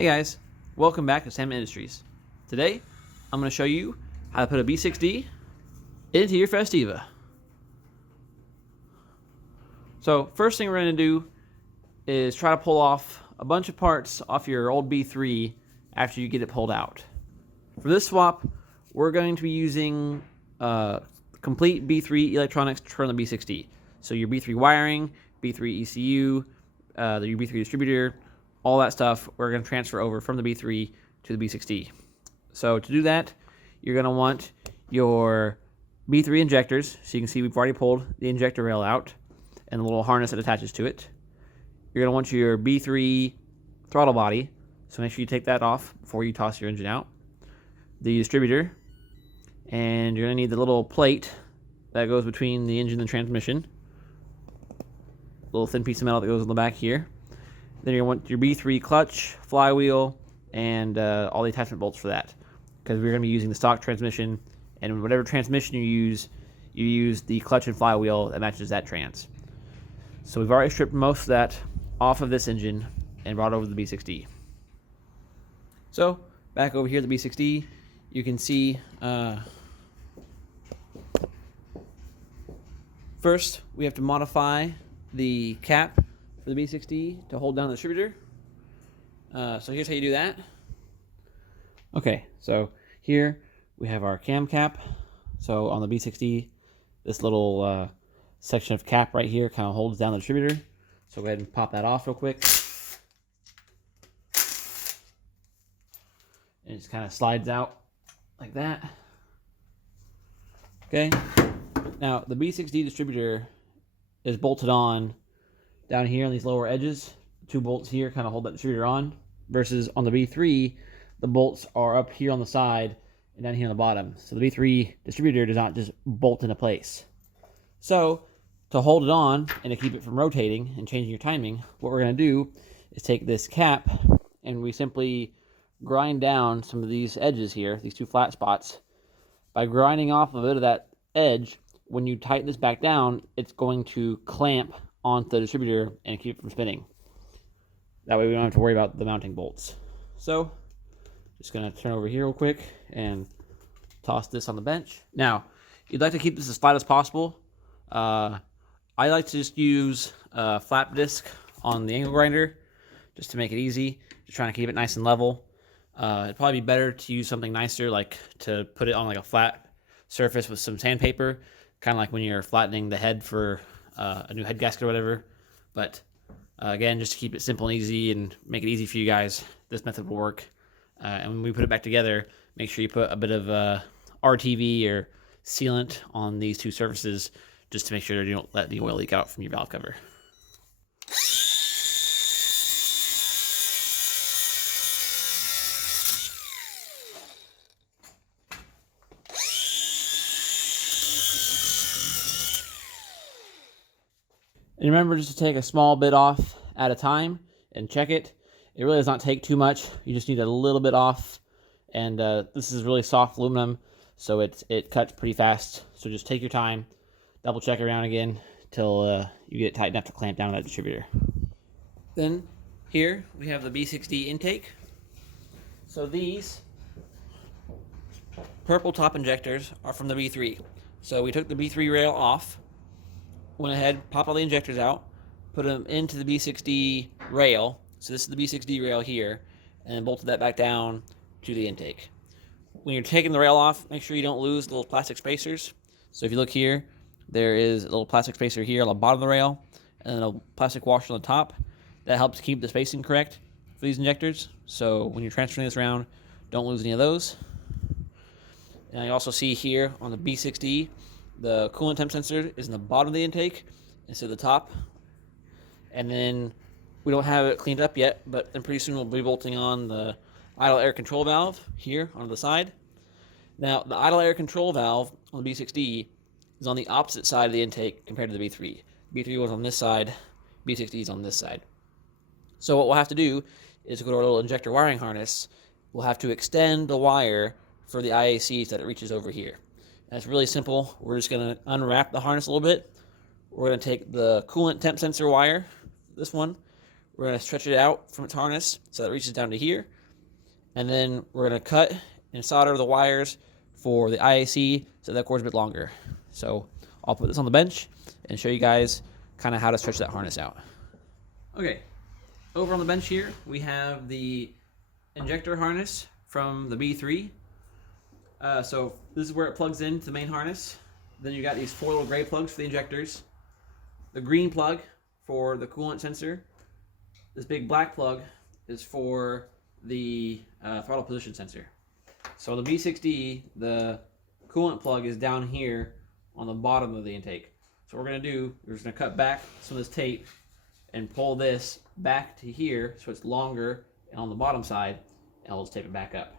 Hey guys, welcome back to Salmon Industries. Today, I'm going to show you how to put a B6D into your Festiva. So first thing we're going to do is try to pull off a bunch of parts off your old B3 after you get it pulled out. For this swap, we're going to be using complete B3 electronics to turn the B6D. So your B3 wiring, B3 ECU, your B3 distributor, all that stuff we're going to transfer over from the B3 to the B6D. So to do that, you're going to want your B3 injectors. So you can see we've already pulled the injector rail out and the little harness that attaches to it. You're going to want your B3 throttle body, so make sure you take that off before you toss your engine out. The distributor, and you're going to need the little plate that goes between the engine and transmission. Little thin piece of metal that goes on the back here. Then you're going to want your B3 clutch, flywheel, and all the attachment bolts for that, because we're going to be using the stock transmission, and whatever transmission you use the clutch and flywheel that matches that trans. So we've already stripped most of that off of this engine and brought over the B6D. So back over here, the B6D, you can see first we have to modify the cap for the B6D to hold down the distributor. So here's how you do that. Okay, so here we have our cam cap. So on the B6D, this little section of cap right here kind of holds down the distributor. So go ahead and pop that off real quick. And it just kind of slides out like that. Okay. Now the B6D distributor is bolted on down here on these lower edges. Two bolts here kind of hold that distributor on, versus on the B3, the bolts are up here on the side and down here on the bottom. So the B3 distributor does not just bolt into place. So to hold it on and to keep it from rotating and changing your timing, what we're going to do is take this cap and we simply grind down some of these edges here, these two flat spots. By grinding off a bit of that edge, when you tighten this back down, it's going to clamp onto the distributor and keep it from spinning. That way we don't have to worry about the mounting bolts. So just going to turn over here real quick and toss this on the bench. Now, you'd like to keep this as flat as possible. I like to just use a flap disc on the angle grinder just to make it easy, just trying to keep it nice and level. It'd probably be better to use something nicer, like to put it on like a flat surface with some sandpaper, kind of like when you're flattening the head for a new head gasket or whatever. But again, just to keep it simple and easy and make it easy for you guys, this method will work. And when we put it back together, make sure you put a bit of RTV or sealant on these two surfaces, just to make sure you don't let the oil leak out from your valve cover. And remember just to take a small bit off at a time and check it. It really does not take too much. You just need a little bit off. And this is really soft aluminum, so it cuts pretty fast. So just take your time. Double check around again till you get it tight enough to clamp down that distributor. Then here we have the B6D intake. So these purple top injectors are from the B3. So we took the B3 rail off, went ahead, popped all the injectors out, put them into the B6D rail. So this is the B6D rail here, and then bolted that back down to the intake. When you're taking the rail off, make sure you don't lose the little plastic spacers. So if you look here, there is a little plastic spacer here on the bottom of the rail, and then a plastic washer on the top. That helps keep the spacing correct for these injectors. So when you're transferring this around, don't lose any of those. And you also see here on the B6D, the coolant temp sensor is in the bottom of the intake instead of the top. And then we don't have it cleaned up yet, but then pretty soon we'll be bolting on the idle air control valve here on the side. Now, the idle air control valve on the B6D is on the opposite side of the intake compared to the B3. B3 was on this side, B6D is on this side. So what we'll have to do is go to our little injector wiring harness. We'll have to extend the wire for the IAC so that it reaches over here. And it's really simple. We're just going to unwrap the harness a little bit. We're going to take the coolant temp sensor wire, this one. we're going to stretch it out from its harness so that it reaches down to here. And then we're going to cut and solder the wires for the IAC so that cord's a bit longer. So I'll put this on the bench and show you guys kind of how to stretch that harness out. Okay, over on the bench here, we have the injector harness from the B3. So this is where it plugs into the main harness. Then you got these 4 little gray plugs for the injectors. The green plug for the coolant sensor. This big black plug is for the throttle position sensor. So the B6D, the coolant plug is down here on the bottom of the intake. So what we're going to do, we're just going to cut back some of this tape and pull this back to here so it's longer and on the bottom side, and we'll just tape it back up.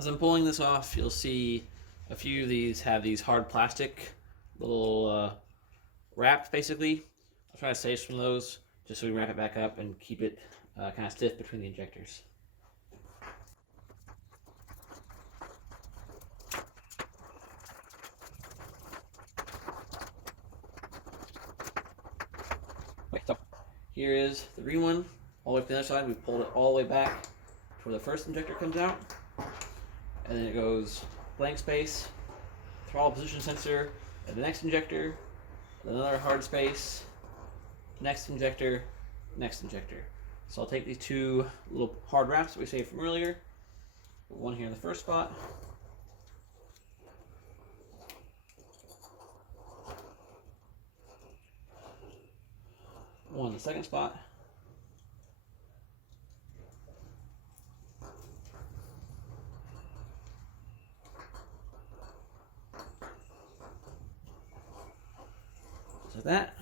As I'm pulling this off, you'll see a few of these have these hard plastic little wraps, basically. I'll try to save some of those just so we wrap it back up and keep it kind of stiff between the injectors. Okay, so here is the green one. All the way to the other side, we pulled it all the way back to where the first injector comes out. And then it goes blank space, throttle position sensor, and the next injector, another hard space, next injector, next injector. So I'll take these 2 little hard wraps that we saved from earlier, put one here in the first spot, one in the second spot, like that.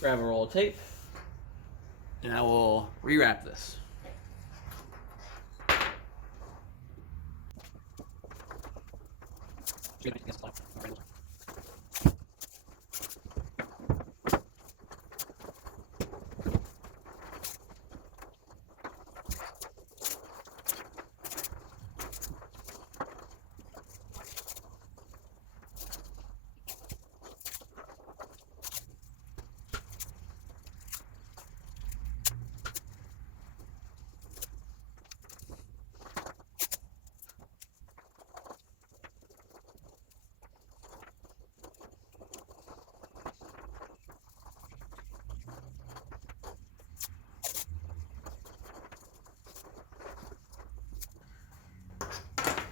Grab a roll of tape, and I will rewrap this.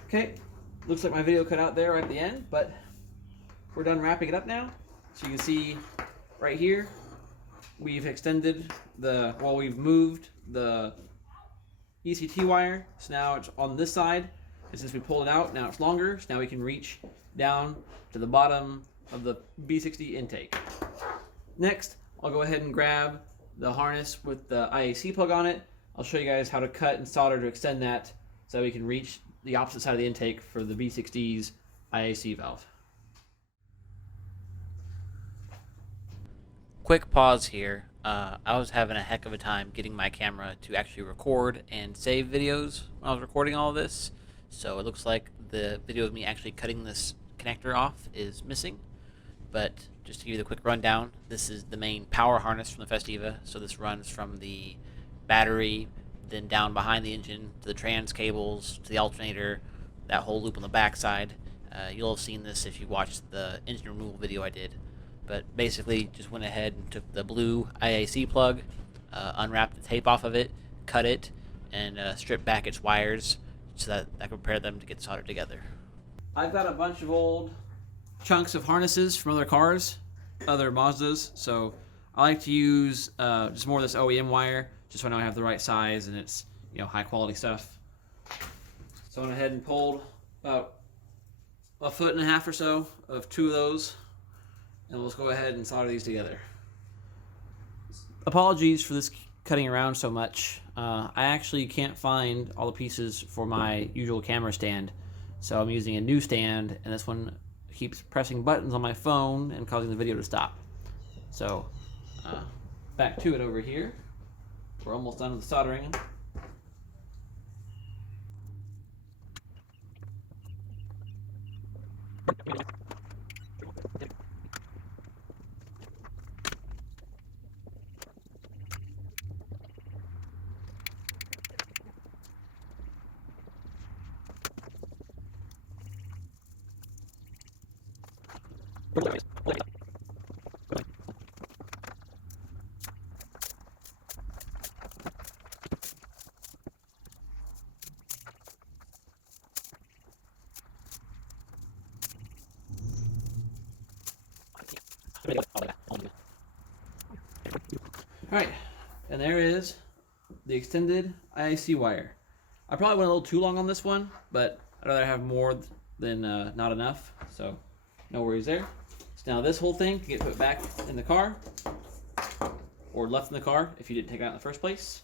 Okay, looks like my video cut out there at the end, but we're done wrapping it up now. So you can see right here, we've extended we've moved the ECT wire. So now it's on this side, and since we pulled it out, now it's longer. So now we can reach down to the bottom of the B6D intake. Next, I'll go ahead and grab the harness with the IAC plug on it. I'll show you guys how to cut and solder to extend that so we can reach the opposite side of the intake for the B6D's IAC valve. Quick pause here. I was having a heck of a time getting my camera to actually record and save videos when I was recording all of this. So it looks like the video of me actually cutting this connector off is missing. But just to give you the quick rundown, this is the main power harness from the Festiva. So this runs from the battery, then down behind the engine to the trans cables, to the alternator, that whole loop on the back side. You'll have seen this if you watched the engine removal video I did. But basically just went ahead and took the blue IAC plug, unwrapped the tape off of it, cut it, and stripped back its wires so that I could prepare them to get soldered together. I've got a bunch of old chunks of harnesses from other cars, other Mazdas, so I like to use just more of this OEM wire, just so I know I have the right size and it's, you know, high quality stuff. So I went ahead and pulled about 1.5 feet or so of 2 of those, And let's go ahead and solder these together. Apologies for this cutting around so much. I actually can't find all the pieces for my usual camera stand, so I'm using a new stand, and this one keeps pressing buttons on my phone and causing the video to stop. So back to it over here. We're almost done with the soldering. Alright, and there is the extended IAC wire. I probably went a little too long on this one, but I'd rather have more than not enough, so no worries there. So now this whole thing can get put back in the car, or left in the car if you didn't take it out in the first place.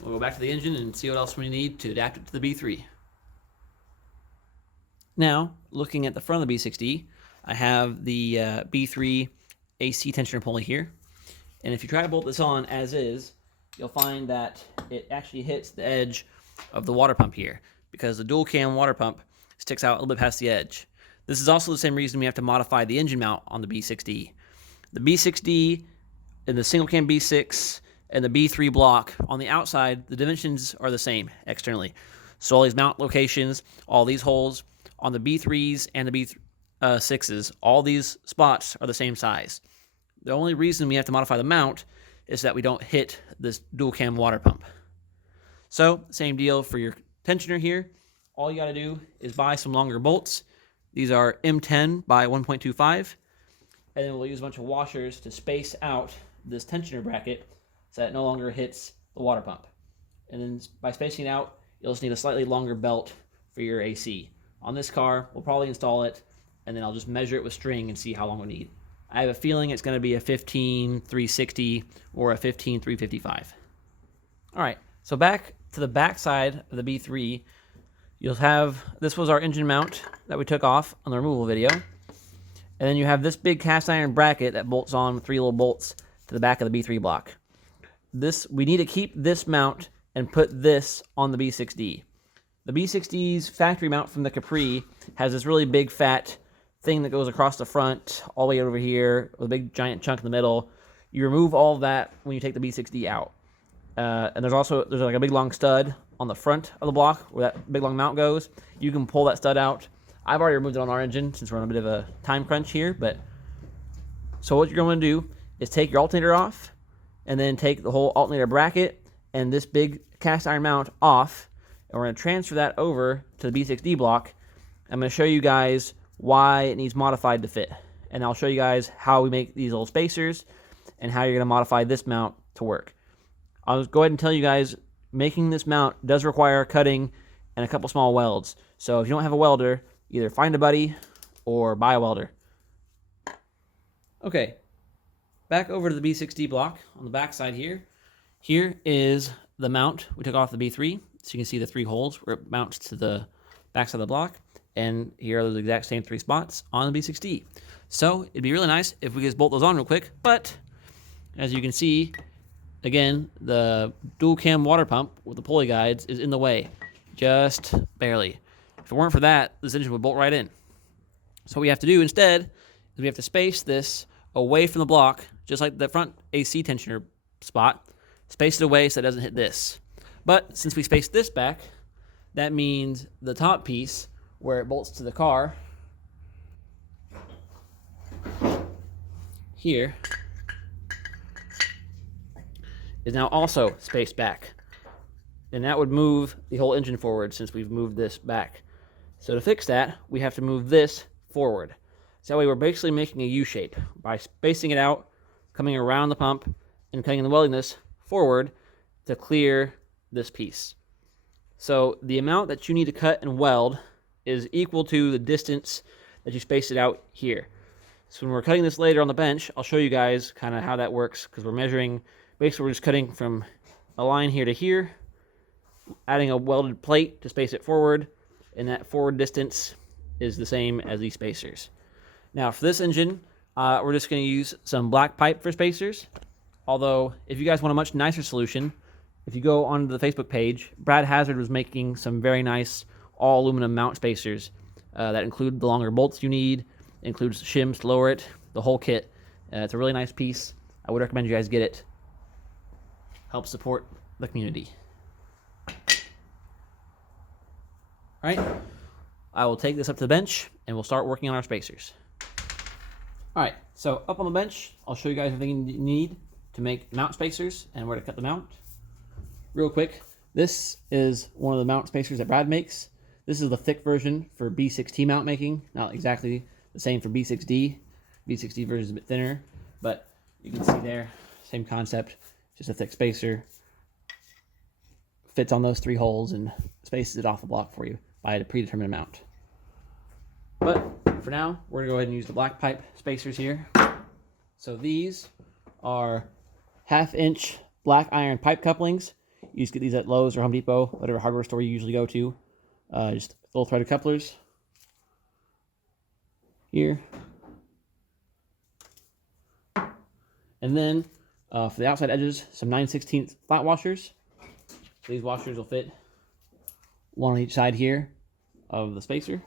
We'll go back to the engine and see what else we need to adapt it to the B3. Now, looking at the front of the B6D, I have the B3 AC tensioner pulley here. And if you try to bolt this on as is, you'll find that it actually hits the edge of the water pump here, because the dual cam water pump sticks out a little bit past the edge. This is also the same reason we have to modify the engine mount on the B6D. The B6D and the single cam B6 and the B3 block, on the outside, the dimensions are the same externally. So all these mount locations, all these holes on the B3s and the B6s, all these spots are the same size. The only reason we have to modify the mount is that we don't hit this dual cam water pump. So, same deal for your tensioner here. All you got to do is buy some longer bolts. These are M10 by 1.25. And then we'll use a bunch of washers to space out this tensioner bracket so that it no longer hits the water pump. And then by spacing it out, you'll just need a slightly longer belt for your AC. On this car, we'll probably install it, and then I'll just measure it with string and see how long we need. I have a feeling it's going to be a 15-360 or a 15-355. All right, so back to the back side of the B3, you'll have, this was our engine mount that we took off on the removal video. And then you have this big cast iron bracket that bolts on with 3 little bolts to the back of the B3 block. We need to keep this mount and put this on the B6D. The B6D's factory mount from the Capri has this really big fat thing that goes across the front all the way over here with a big giant chunk in the middle. You remove all of that when you take the B6D out. And there's like a big long stud on the front of the block where that big long mount goes. You can pull that stud out. I've already removed it on our engine since we're on a bit of a time crunch here. So what you're going to do is take your alternator off, and then take the whole alternator bracket and this big cast iron mount off, and we're going to transfer that over to the B6D block. I'm going to show you guys why it needs modified to fit, and I'll show you guys how we make these little spacers and how you're going to modify this mount to work. I'll just go ahead and tell you guys, making this mount does require cutting and a couple small welds. So if you don't have a welder, either find a buddy or buy a welder. Okay, back over to the B6D block on the back side here. Here is the mount we took off the B3. So you can see the 3 holes where it mounts to the back side of the block. And here are those exact same 3 spots on the B6D. So it'd be really nice if we could just bolt those on real quick. But as you can see, again, the dual cam water pump with the pulley guides is in the way, just barely. If it weren't for that, this engine would bolt right in. So what we have to do instead is we have to space this away from the block, just like the front AC tensioner spot. Space it away so it doesn't hit this. But since we spaced this back, that means the top piece where it bolts to the car here is now also spaced back. And that would move the whole engine forward since we've moved this back. So to fix that, we have to move this forward. So that way we're basically making a U shape by spacing it out, coming around the pump, and cutting the welding this forward to clear this piece. So the amount that you need to cut and weld is equal to the distance that you space it out here. So when we're cutting this later on the bench, I'll show you guys kind of how that works, because we're measuring, basically we're just cutting from a line here to here, adding a welded plate to space it forward, and that forward distance is the same as these spacers. Now for this engine, we're just going to use some black pipe for spacers, although if you guys want a much nicer solution, if you go onto the Facebook page, Brad Hazard was making some very nice all aluminum mount spacers that include the longer bolts you need, includes shims to lower it, the whole kit. It's a really nice piece. I would recommend you guys get it. Help support the community. All right, I will take this up to the bench and we'll start working on our spacers. All right, so up on the bench, I'll show you guys everything you need to make mount spacers and where to cut them out. Real quick, this is one of the mount spacers that Brad makes. This is the thick version for B6T mount making, not exactly the same for B6D. B6D version is a bit thinner, but you can see there, same concept, just a thick spacer. Fits on those 3 holes and spaces it off the block for you by a predetermined amount. But for now, we're gonna go ahead and use the black pipe spacers here. So these are 1/2 inch black iron pipe couplings. You just get these at Lowe's or Home Depot, whatever hardware store you usually go to. Just little threaded couplers here. And then for the outside edges, some 9/16 flat washers. So these washers will fit one on each side here of the spacer.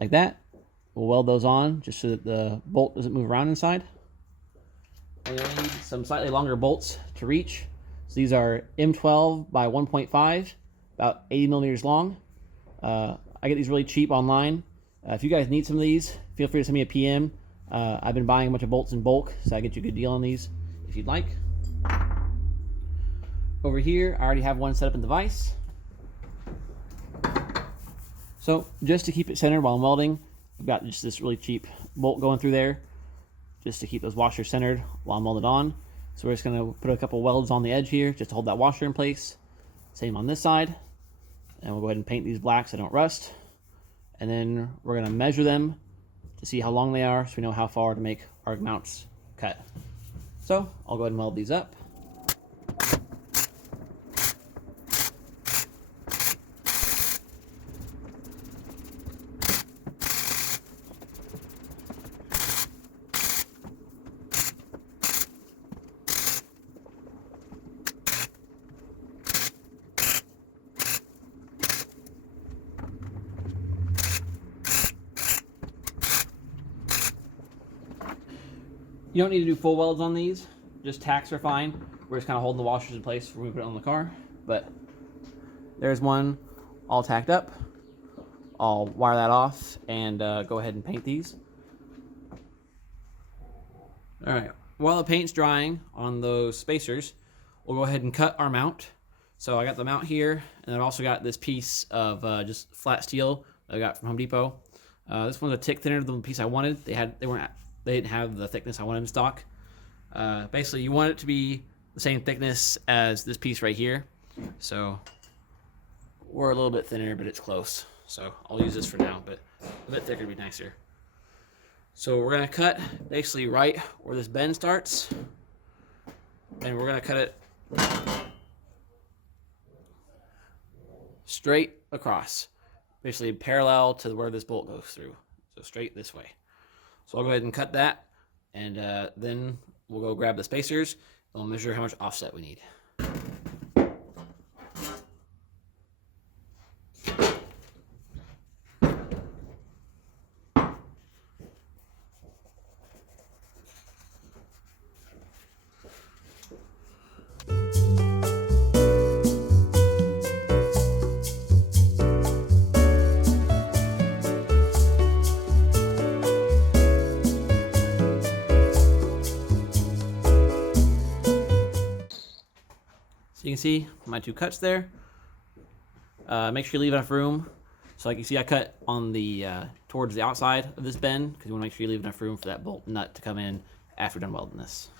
Like that. We'll weld those on just so that the bolt doesn't move around inside. And you'll need some slightly longer bolts to reach. So these are M12 by 1.5, about 80 millimeters long. I get these really cheap online. If you guys need some of these, feel free to send me a PM. I've been buying a bunch of bolts in bulk, so I get you a good deal on these if you'd like. Over here, I already have one set up in the vise. So just to keep it centered while I'm welding, I've got just this really cheap bolt going through there, just to keep those washers centered while I'm welded on. So we're just going to put a couple welds on the edge here just to hold that washer in place. Same on this side. And we'll go ahead and paint these black so they don't rust. And then we're going to measure them to see how long they are so we know how far to make our mounts cut. So I'll go ahead and weld these up. You don't need to do full welds on these, just tacks are fine. We're just kind of holding the washers in place before we put it on the car. But there's one all tacked up. I'll wire that off and go ahead and paint these. All right, while the paint's drying on those spacers, we'll go ahead and cut our mount. So I got the mount here, and I've also got this piece of just flat steel that I got from Home Depot. This one's a tick thinner than the piece I wanted. They didn't have the thickness I wanted in stock. Basically, you want it to be the same thickness as this piece right here. So we're a little bit thinner, but it's close. So I'll use this for now, but a bit thicker would be nicer. So we're gonna cut basically right where this bend starts, and we're gonna cut it straight across, basically parallel to where this bolt goes through. So straight this way. So I'll go ahead and cut that, and then we'll go grab the spacers, and we'll measure how much offset we need. So you can see my 2 cuts there. Make sure you leave enough room. So like you see, I cut on the towards the outside of this bend because you want to make sure you leave enough room for that bolt nut to come in after we're done welding this.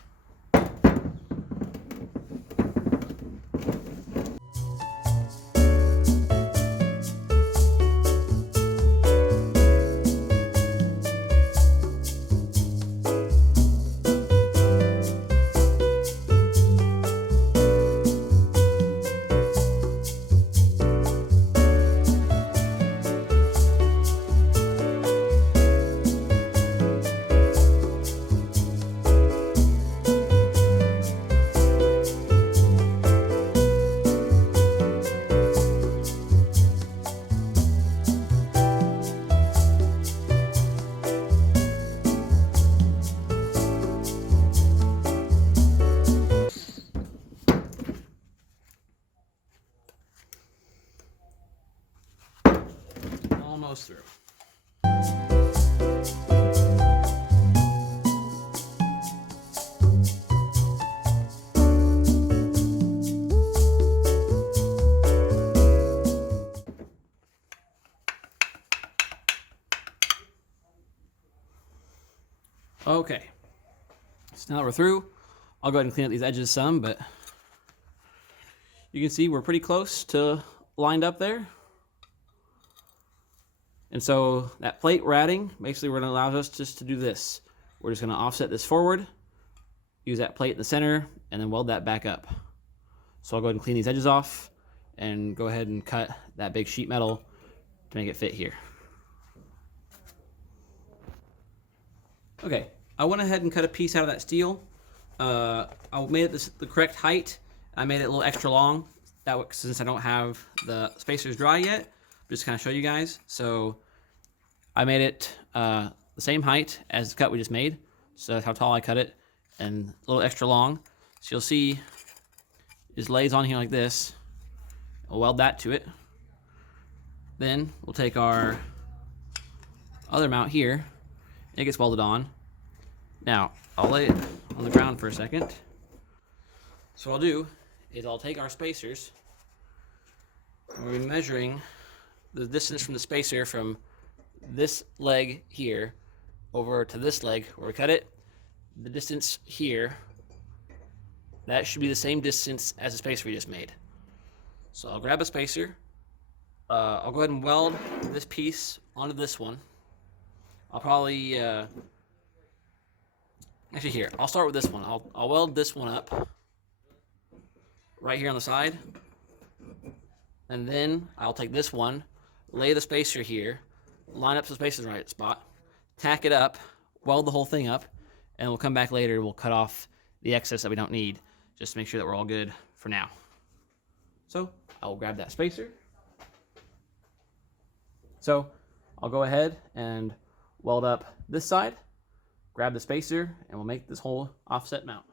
Okay, so now that we're through, I'll go ahead and clean up these edges some, but you can see we're pretty close to lined up there. And so that plate we're adding, basically we're going to allow us just to do this. We're just going to offset this forward, use that plate in the center, and then weld that back up. So I'll go ahead and clean these edges off and go ahead and cut that big sheet metal to make it fit here. Okay, I went ahead and cut a piece out of that steel. I made it the correct height. I made it a little extra long. That since I don't have the spacers dry yet, just kind of show you guys. So I made it the same height as the cut we just made. So that's how tall I cut it, and a little extra long. So you'll see it lays on here like this. I'll weld that to it. Then we'll take our other mount here. It gets welded on. Now I'll lay it on the ground for a second. So what I'll do is I'll take our spacers. We're measuring the distance from the spacer from this leg here over to this leg where we cut it. The distance here, that should be the same distance as the spacer we just made. So I'll grab a spacer. I'll go ahead and weld this piece onto this one. I'll probably actually here, I'll start with this one. I'll weld this one up right here on the side, and then I'll take this one, lay the spacer here, line up the spacer in the right spot, tack it up, weld the whole thing up, and we'll come back later. We'll cut off the excess that we don't need, just to make sure that we're all good for now. So I'll grab that spacer. So I'll go ahead and weld up this side, grab the spacer, and we'll make this whole offset mount.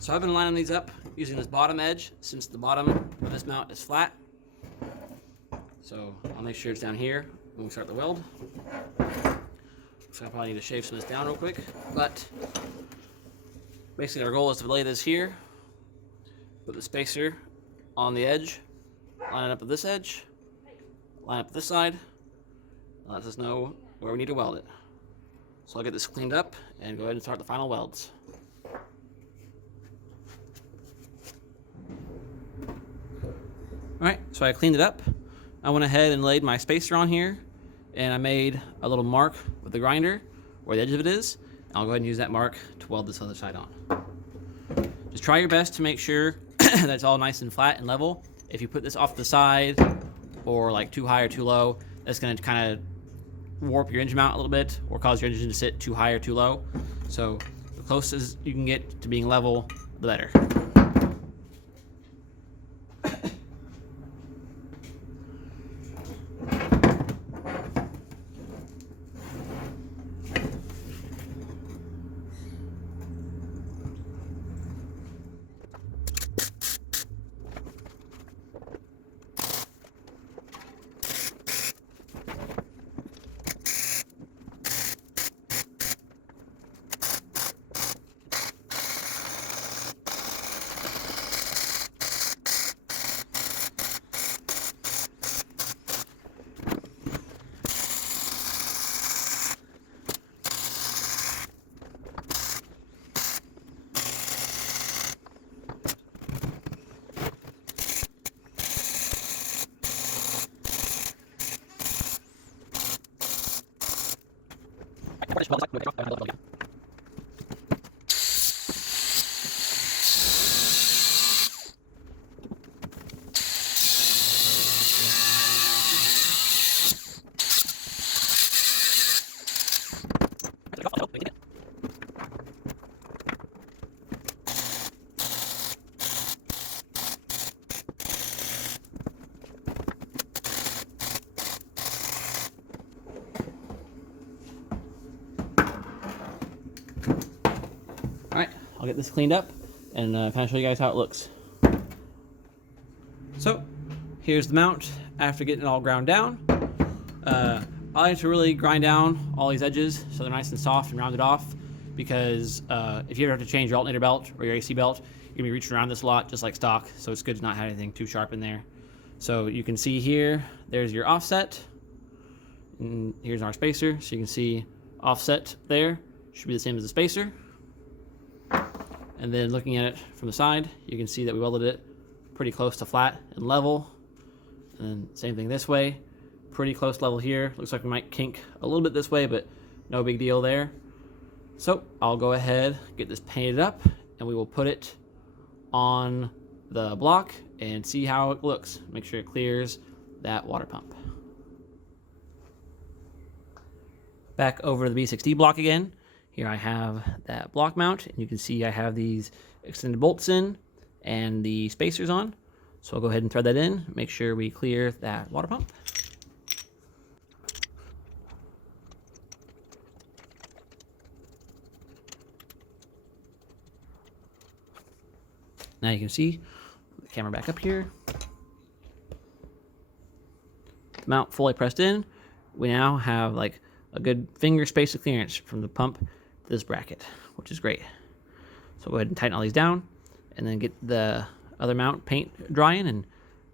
So I've been lining these up using this bottom edge, since the bottom of this mount is flat. So I'll make sure it's down here when we start the weld. So I'll probably need to shave some of this down real quick, but basically our goal is to lay this here, put the spacer on the edge, line it up with this edge, line up this side, and lets us know where we need to weld it. So I'll get this cleaned up and go ahead and start the final welds. Alright, so I cleaned it up. I went ahead and laid my spacer on here, and I made a little mark with the grinder where the edge of it is. I'll go ahead and use that mark to weld this other side on. Just try your best to make sure that it's all nice and flat and level. If you put this off the side or like too high or too low, that's going to kind of warp your engine mount a little bit or cause your engine to sit too high or too low. So the closest you can get to being level, the better. Alright, I'll get this cleaned up and kind of show you guys how it looks. So, here's the mount after getting it all ground down. I like to really grind down all these edges so they're nice and soft and rounded off, because if you ever have to change your alternator belt or your AC belt, you're going to be reaching around this a lot just like stock, so it's good to not have anything too sharp in there. So you can see here, there's your offset, and here's our spacer, so you can see offset there should be the same as the spacer. And then looking at it from the side, you can see that we welded it pretty close to flat and level. And same thing this way, pretty close level here. Looks like we might kink a little bit this way, but no big deal there. So I'll go ahead, get this painted up, and we will put it on the block and see how it looks. Make sure it clears that water pump. Back over the B6D block again. Here I have that block mount, and you can see I have these extended bolts in and the spacers on. So I'll go ahead and thread that in, make sure we clear that water pump. Now you can see the camera back up here. The mount fully pressed in. We now have like a good finger space of clearance from the pump to this bracket, which is great. So I'll go ahead and tighten all these down and then get the other mount paint drying and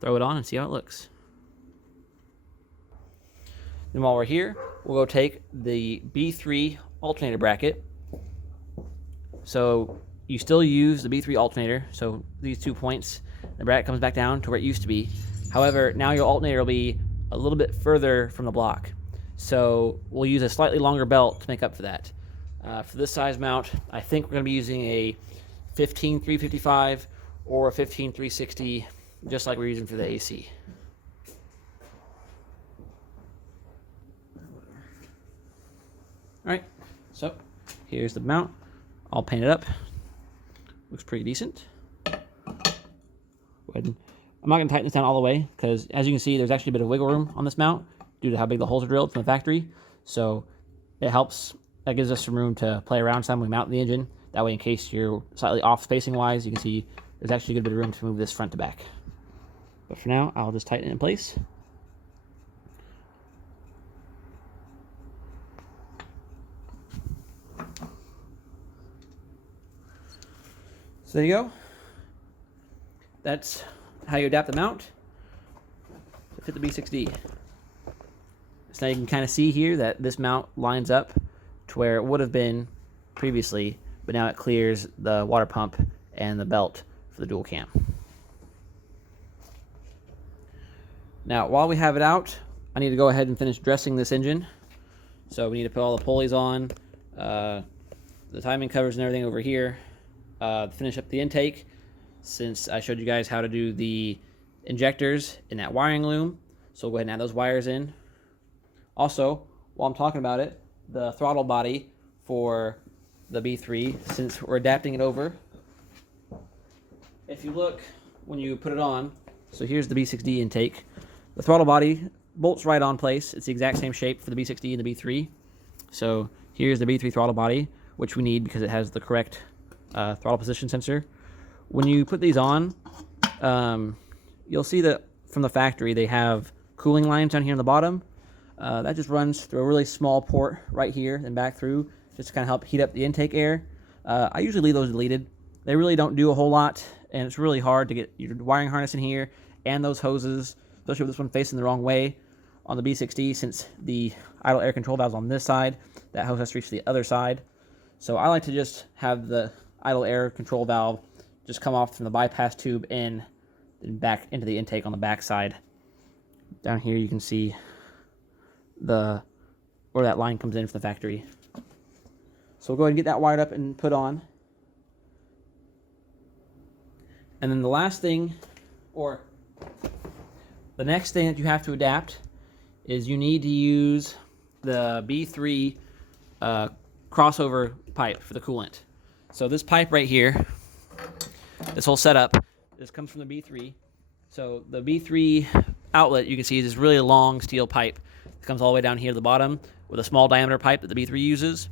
throw it on and see how it looks. Then while we're here, we'll go take the B3 alternator bracket. So you still use the B3 alternator, so these 2 points, the bracket comes back down to where it used to be. However, now your alternator will be a little bit further from the block. So we'll use a slightly longer belt to make up for that. For this size mount, I think we're going to be using a 15-355 or a 15-360, just like we're using for the AC. Alright, so here's the mount. I'll paint it up. Looks pretty decent. Go ahead and, I'm not going to tighten this down all the way, because as you can see, there's actually a bit of wiggle room on this mount due to how big the holes are drilled from the factory. So it helps. That gives us some room to play around some when we mount the engine. That way, in case you're slightly off spacing wise, you can see there's actually a good bit of room to move this front to back. But for now, I'll just tighten it in place. So there you go. That's how you adapt the mount to fit the B6D. So now you can kind of see here that this mount lines up to where it would have been previously, but now it clears the water pump and the belt for the dual cam. Now, while we have it out, I need to go ahead and finish dressing this engine. So we need to put all the pulleys on, the timing covers and everything over here, finish up the intake, since I showed you guys how to do the injectors in that wiring loom. So we'll go ahead and add those wires in. Also, while I'm talking about it, the throttle body for the B3, since we're adapting it over, if you look when you put it on, so here's the B6D intake. The throttle body bolts right on place. It's the exact same shape for the B6D and the B3. So here's the B3 throttle body, which we need because it has the correct throttle position sensor. When you put these on, you'll see that from the factory they have cooling lines down here on the bottom. That just runs through a really small port right here and back through, just to kind of help heat up the intake air. I usually leave those deleted. They really don't do a whole lot, and it's really hard to get your wiring harness in here and those hoses, especially with this one facing the wrong way on the B6D, since the idle air control valve's on this side. That hose has to reach the other side. So I like to just have the idle air control valve just come off from the bypass tube in and back into the intake on the back side. Down here you can see where that line comes in from the factory. So we'll go ahead and get that wired up and put on. And then the last thing, or the next thing that you have to adapt is you need to use the B3 crossover pipe for the coolant. So this pipe right here, this whole setup, this comes from the B3. So the B3 outlet, you can see, is this really long steel pipe. It comes all the way down here to the bottom with a small diameter pipe that the B3 uses.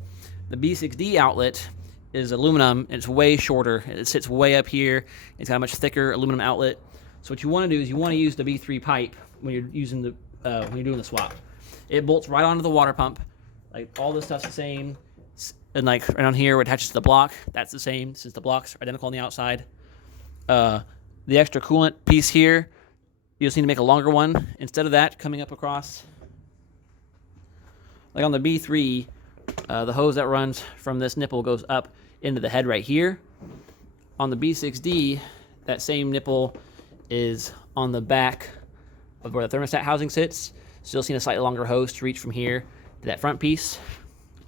The B6D outlet is aluminum, and it's way shorter. It sits way up here. It's got a much thicker aluminum outlet. So what you want to do is you want to use the B3 pipe when you're using the when you're doing the swap. It bolts right onto the water pump. Like, all this stuff's the same. And like right on here where it attaches to the block, that's the same since the blocks are identical on the outside. The extra coolant piece here, you just need to make a longer one. Instead of that coming up across, like on the B3, the hose that runs from this nipple goes up into the head right here. On the B6D, that same nipple is on the back of where the thermostat housing sits. So you'll see a slightly longer hose to reach from here to that front piece.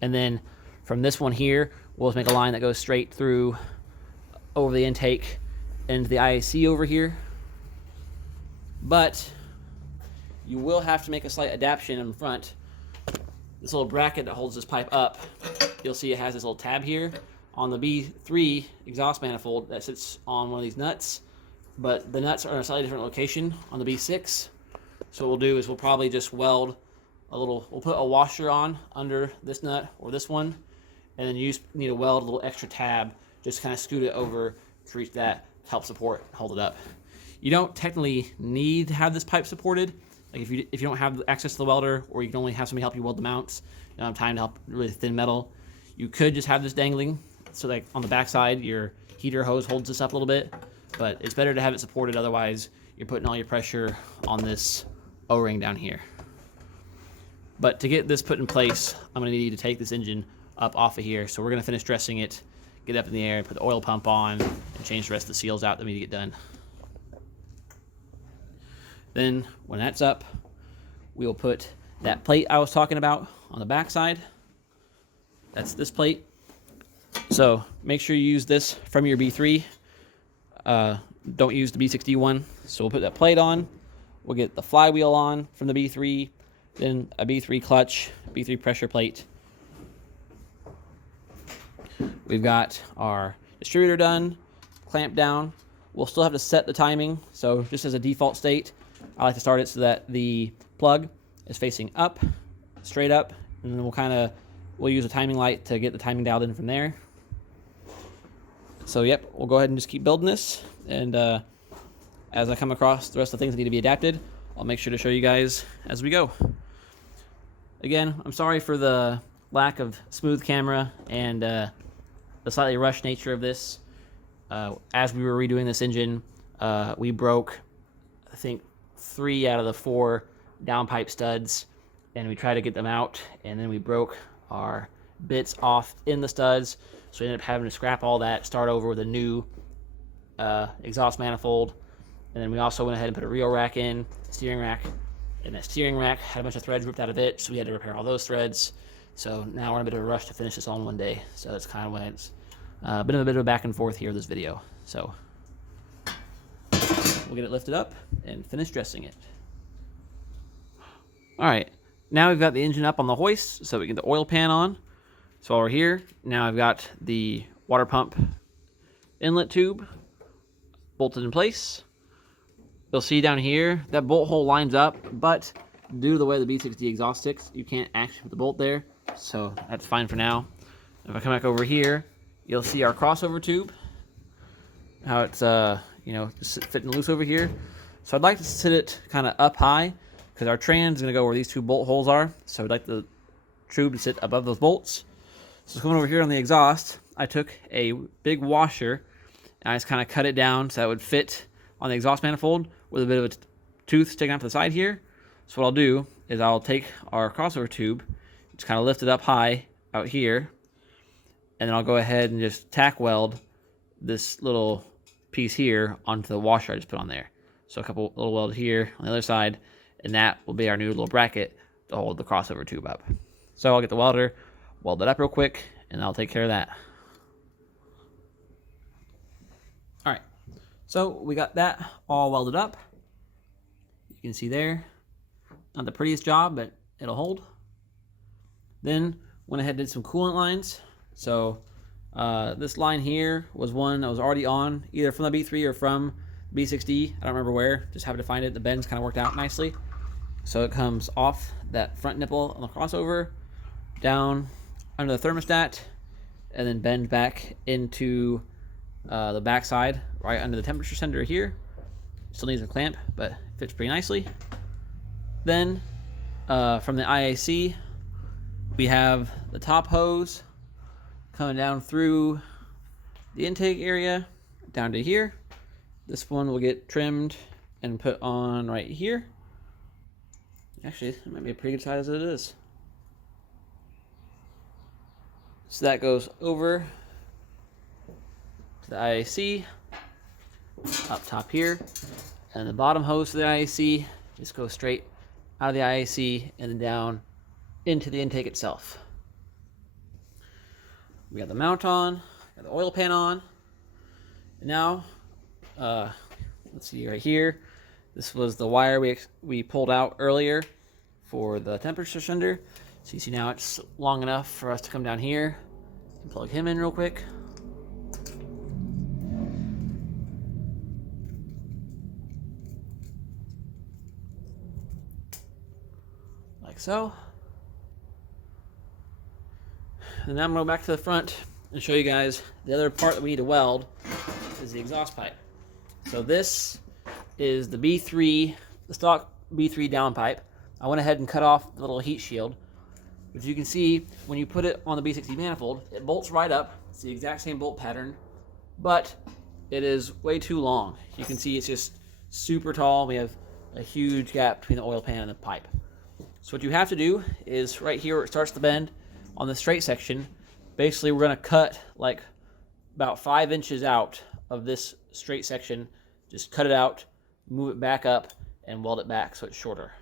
And then from this one here, we'll just make a line that goes straight through over the intake into the IAC over here. But you will have to make a slight adaptation in front. This little bracket that holds this pipe up, you'll see it has this little tab here on the B3 exhaust manifold that sits on one of these nuts, but the nuts are in a slightly different location on the B6. So what we'll do is we'll probably just weld we'll put a washer on under this nut or this one, and then you need to weld a little extra tab, just kind of scoot it over to reach that, help support, hold it up. You don't technically need to have this pipe supported. Like if you don't have access to the welder, or you can only have somebody help you weld the mounts, you don't have time to help really thin metal, you could just have this dangling, so like on the back side, your heater hose holds this up a little bit, but it's better to have it supported, otherwise you're putting all your pressure on this O-ring down here. But to get this put in place, I'm going to need to take this engine up off of here. So we're going to finish dressing it, get it up in the air, put the oil pump on, and change the rest of the seals out that we need to get done. Then when that's up, we will put that plate I was talking about on the back side. That's this plate. So make sure you use this from your B3. Don't use the B6D one. So we'll put that plate on. We'll get the flywheel on from the B3. Then a B3 clutch, B3 pressure plate. We've got our distributor done, clamp down. We'll still have to set the timing. So just as a default state, I like to start it so that the plug is facing up, straight up, and then we'll use a timing light to get the timing dialed in from there. So yep, we'll go ahead and just keep building this. And as I come across the rest of the things that need to be adapted, I'll make sure to show you guys as we go. Again, I'm sorry for the lack of smooth camera and the slightly rushed nature of this. As we were redoing this engine, we broke, I think, 3 out of the 4 downpipe studs, and we tried to get them out, and then we broke our bits off in the studs, so we ended up having to scrap all that, start over with a new exhaust manifold, and then we also went ahead and put a reel rack in, steering rack, and that steering rack had a bunch of threads ripped out of it, so we had to repair all those threads. So now we're in a bit of a rush to finish this all in one day. So that's kind of why it's been a bit of a back and forth here with this video. So we'll get it lifted up and finish dressing it. All right, now we've got the engine up on the hoist, so we get the oil pan on. So while we're here, now I've got the water pump inlet tube bolted in place. You'll see down here that bolt hole lines up, but due to the way the B6D exhaust sticks, you can't actually put the bolt there, so that's fine for now. If I come back over here, you'll see our crossover tube, how it's just fitting loose over here. So I'd like to sit it kind of up high, because our trans is going to go where these 2 bolt holes are, so I'd like the tube to sit above those bolts. So coming over here on the exhaust, I took a big washer, and I just kind of cut it down so that it would fit on the exhaust manifold with a bit of a tooth sticking out to the side here. So what I'll do is I'll take our crossover tube, just kind of lift it up high out here, and then I'll go ahead and just tack weld this little piece here onto the washer I just put on there. So a couple little weld here on the other side, and that will be our new little bracket to hold the crossover tube up. So I'll get the welder, weld it up real quick, and and I'll take care of that. All right, so we got that all welded up. You can see there, not the prettiest job, but it'll hold. Then went ahead and did some coolant lines. So this line here was one that was already on, either from the B3 or from B6D. I don't remember where, just happened to find it. The bends kind of worked out nicely. So it comes off that front nipple on the crossover, down under the thermostat, and then bend back into the back side, right under the temperature sender here. Still needs a clamp, but fits pretty nicely. Then from the IAC, we have the top hose coming down through the intake area down to here. This one will get trimmed and put on right here. Actually, it might be a pretty good size as it is. So that goes over to the IAC, up top here, and the bottom hose to the IAC just goes straight out of the IAC and then down into the intake itself. We got the mount on, got the oil pan on, and now, let's see right here. This was the wire we pulled out earlier for the temperature sender. So you see now it's long enough for us to come down here and plug him in real quick. Like so. And now I'm going to go back to the front and show you guys the other part that we need to weld is the exhaust pipe. So this is the B3, the stock B3 downpipe. I went ahead and cut off the little heat shield. As you can see, when you put it on the B6D manifold, it bolts right up. It's the exact same bolt pattern, but it is way too long. You can see it's just super tall. We have a huge gap between the oil pan and the pipe. So what you have to do is right here where it starts to bend on the straight section, basically we're going to cut like about 5 inches out of this straight section. Just cut it out, move it back up, and weld it back so it's shorter.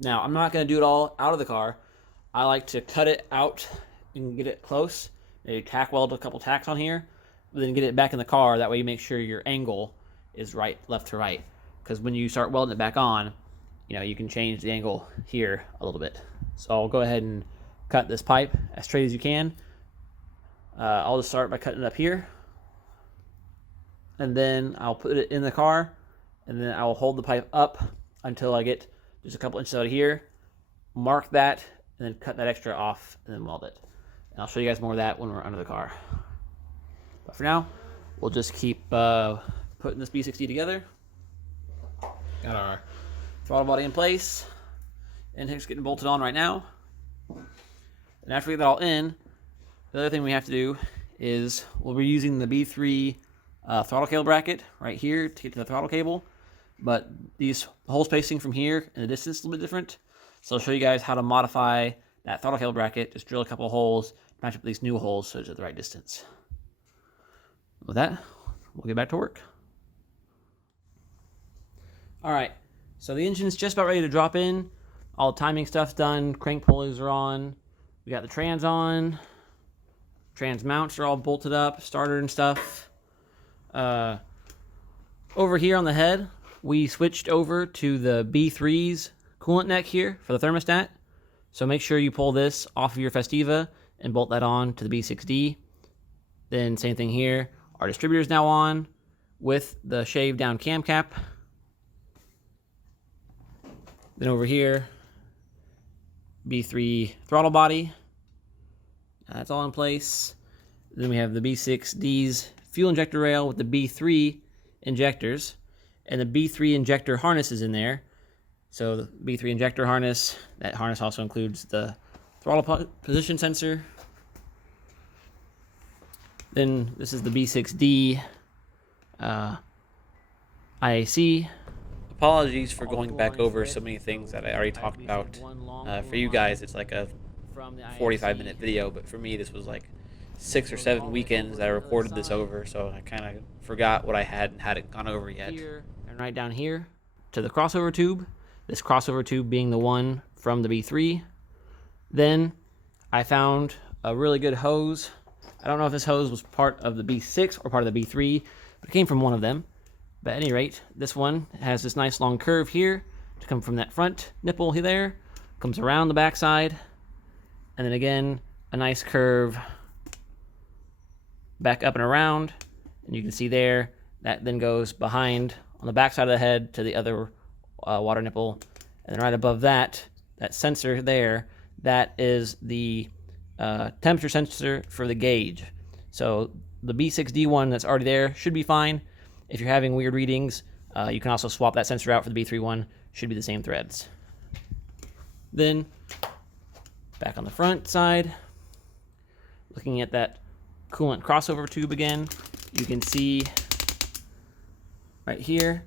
Now, I'm not going to do it all out of the car. I like to cut it out and get it close. Maybe tack weld a couple tacks on here, but then get it back in the car. That way you make sure your angle is right, left to right. Because when you start welding it back on, you know, you can change the angle here a little bit. So I'll go ahead and cut this pipe as straight as you can. I'll just start by cutting it up here. And then I'll put it in the car, and then I will hold the pipe up until I get just a couple inches out of here, mark that, and then cut that extra off, and then weld it. And I'll show you guys more of that when we're under the car. But for now, we'll just keep putting this B6D together. Got our throttle body in place. Intake's getting bolted on right now. And after we get that all in, the other thing we have to do is we'll be using the B3 throttle cable bracket right here to get to the throttle cable. But these hole spacing from here and the distance is a little bit different. So I'll show you guys how to modify that throttle cable bracket. Just drill a couple of holes, match up these new holes so it's at the right distance. With that, we'll get back to work. All right, so the engine's just about ready to drop in. All the timing stuff's done, crank pulleys are on. We got the trans on. Trans mounts are all bolted up, starter and stuff. Over here on the head, we switched over to the B3's coolant neck here for the thermostat. So make sure you pull this off of your Festiva and bolt that on to the B6D. Then same thing here. Our distributor is now on with the shaved down cam cap. Then over here, B3 throttle body. That's all in place. Then we have the B6D's fuel injector rail with the B3 injectors. And the B3 injector harness is in there. So the B3 injector harness, that harness also includes the throttle position sensor. Then this is the B6D IAC. Apologies for going back over so many things that I already talked about. For you guys, it's like a 45-minute video, but for me, this was like 6 or 7 weekends that I recorded this over, so I kind of forgot what I had and hadn't gone over yet. And right down here to the crossover tube, this crossover tube being the one from the B3. Then I found a really good hose. I don't know if this hose was part of the B6 or part of the B3, but it came from one of them. But at any rate, this one has this nice long curve here to come from that front nipple there, comes around the backside, and then again, a nice curve back up and around. And you can see there, that then goes behind on the back side of the head to the other water nipple. And then right above that, that sensor there, that is the temperature sensor for the gauge. So the B6D one that's already there should be fine. If you're having weird readings, you can also swap that sensor out for the B3 one. Should be the same threads. Then, back on the front side, looking at that coolant crossover tube again, you can see right here,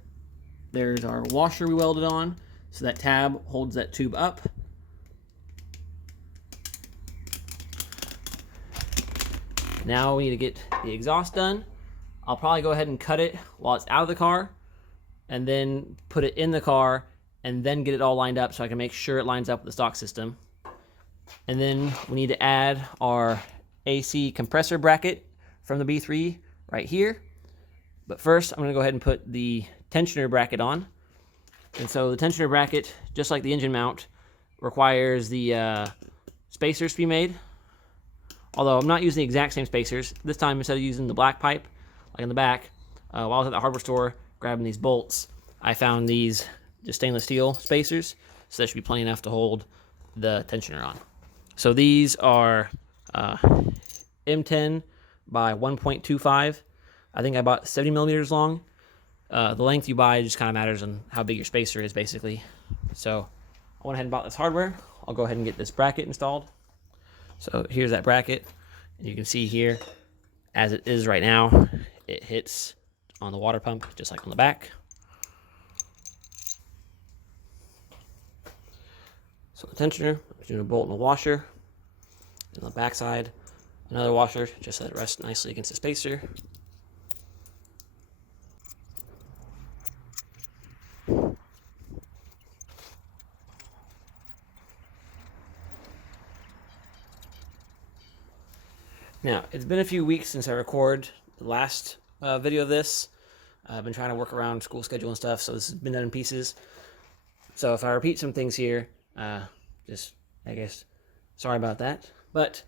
there's our washer we welded on. So that tab holds that tube up. Now we need to get the exhaust done. I'll probably go ahead and cut it while it's out of the car, and then put it in the car, and then get it all lined up so I can make sure it lines up with the stock system. And then we need to add our AC compressor bracket from the B3 right here. But first, I'm going to go ahead and put the tensioner bracket on. And so the tensioner bracket, just like the engine mount, requires the spacers to be made. Although I'm not using the exact same spacers. This time, instead of using the black pipe, like in the back, while I was at the hardware store grabbing these bolts, I found these just stainless steel spacers. So that should be plenty enough to hold the tensioner on. So these are M10 by 1.25. I think I bought 70 millimeters long. The length you buy just kind of matters on how big your spacer is, basically. So I went ahead and bought this hardware. I'll go ahead and get this bracket installed. So here's that bracket. And you can see here, as it is right now, it hits on the water pump, just like on the back. So the tensioner, I'm doing a bolt and a washer. And on the back side, another washer, just so that it rests nicely against the spacer. Now, it's been a few weeks since I recorded the last video of this. I've been trying to work around school schedule and stuff, so this has been done in pieces. So if I repeat some things here, just, I guess, sorry about that. But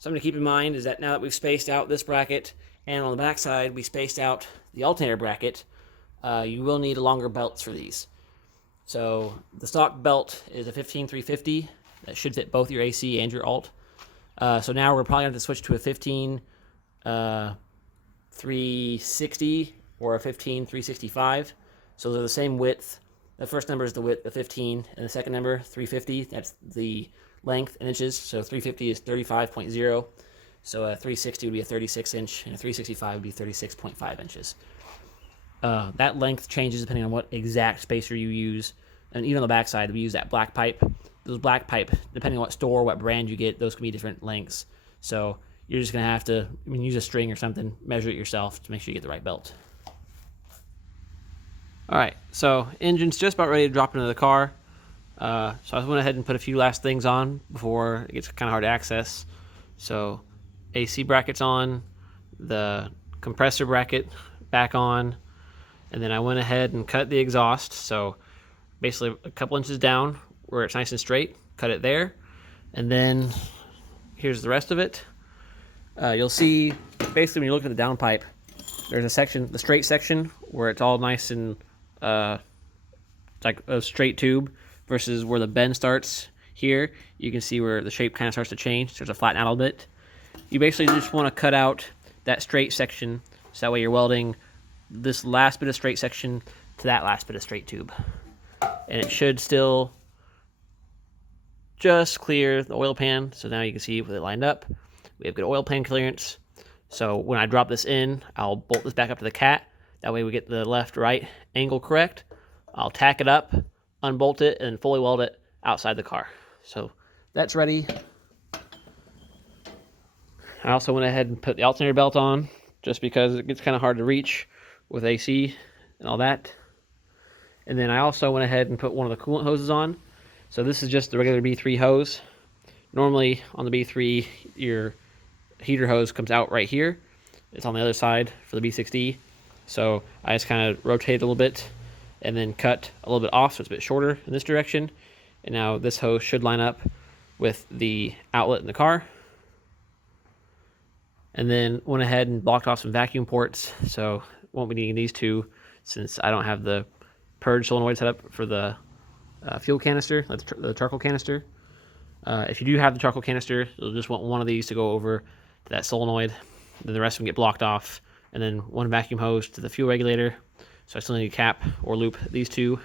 something to keep in mind is that now that we've spaced out this bracket, and on the back side we spaced out the alternator bracket, you will need longer belts for these. So the stock belt is a 15350 that should fit both your AC and your alt. So now we're probably going to have to switch to a 15360 or a 15365. So they're the same width. The first number is the width of 15, and the second number, 350, that's the length in inches. So 350 is 35.0. So a 360 would be a 36 inch, and a 365 would be 36.5 inches. That length changes depending on what exact spacer you use. And even on the back side, we use that black pipe. Those black pipe, depending on what store, what brand you get, those can be different lengths. So you're just going to have to, use a string or something, measure it yourself to make sure you get the right belt. Alright, so engine's just about ready to drop into the car. So I went ahead and put a few last things on before it gets kind of hard to access. So AC brackets on, the compressor bracket back on, and then I went ahead and cut the exhaust. So basically a couple inches down where it's nice and straight, cut it there. And then here's the rest of it. You'll see basically when you look at the downpipe, there's a section, the straight section, where it's all nice and like a straight tube, versus where the bend starts here. You can see where the shape kind of starts to change, starts to flatten out a little bit. You basically just want to cut out that straight section, so that way you're welding this last bit of straight section to that last bit of straight tube. And it should still just clear the oil pan. So now you can see with it lined up, we have good oil pan clearance. So when I drop this in, I'll bolt this back up to the cat. That way we get the left-right angle correct. I'll tack it up, unbolt it, and fully weld it outside the car. So that's ready. I also went ahead and put the alternator belt on, just because it gets kind of hard to reach with AC and all that. And then I also went ahead and put one of the coolant hoses on. So this is just the regular B3 hose, Normally on the B3, your heater hose comes out right here. It's on the other side for the B6D. So I just kind of rotate it a little bit and then cut a little bit off so it's a bit shorter in this direction. And now this hose should line up with the outlet in the car. And then went ahead and blocked off some vacuum ports. So won't be needing these two since I don't have the purge solenoid set up for the fuel canister, the charcoal canister. If you do have the charcoal canister, you'll just want one of these to go over to that solenoid. Then the rest of them get blocked off. And then one vacuum hose to the fuel regulator. So I still need to cap or loop these two.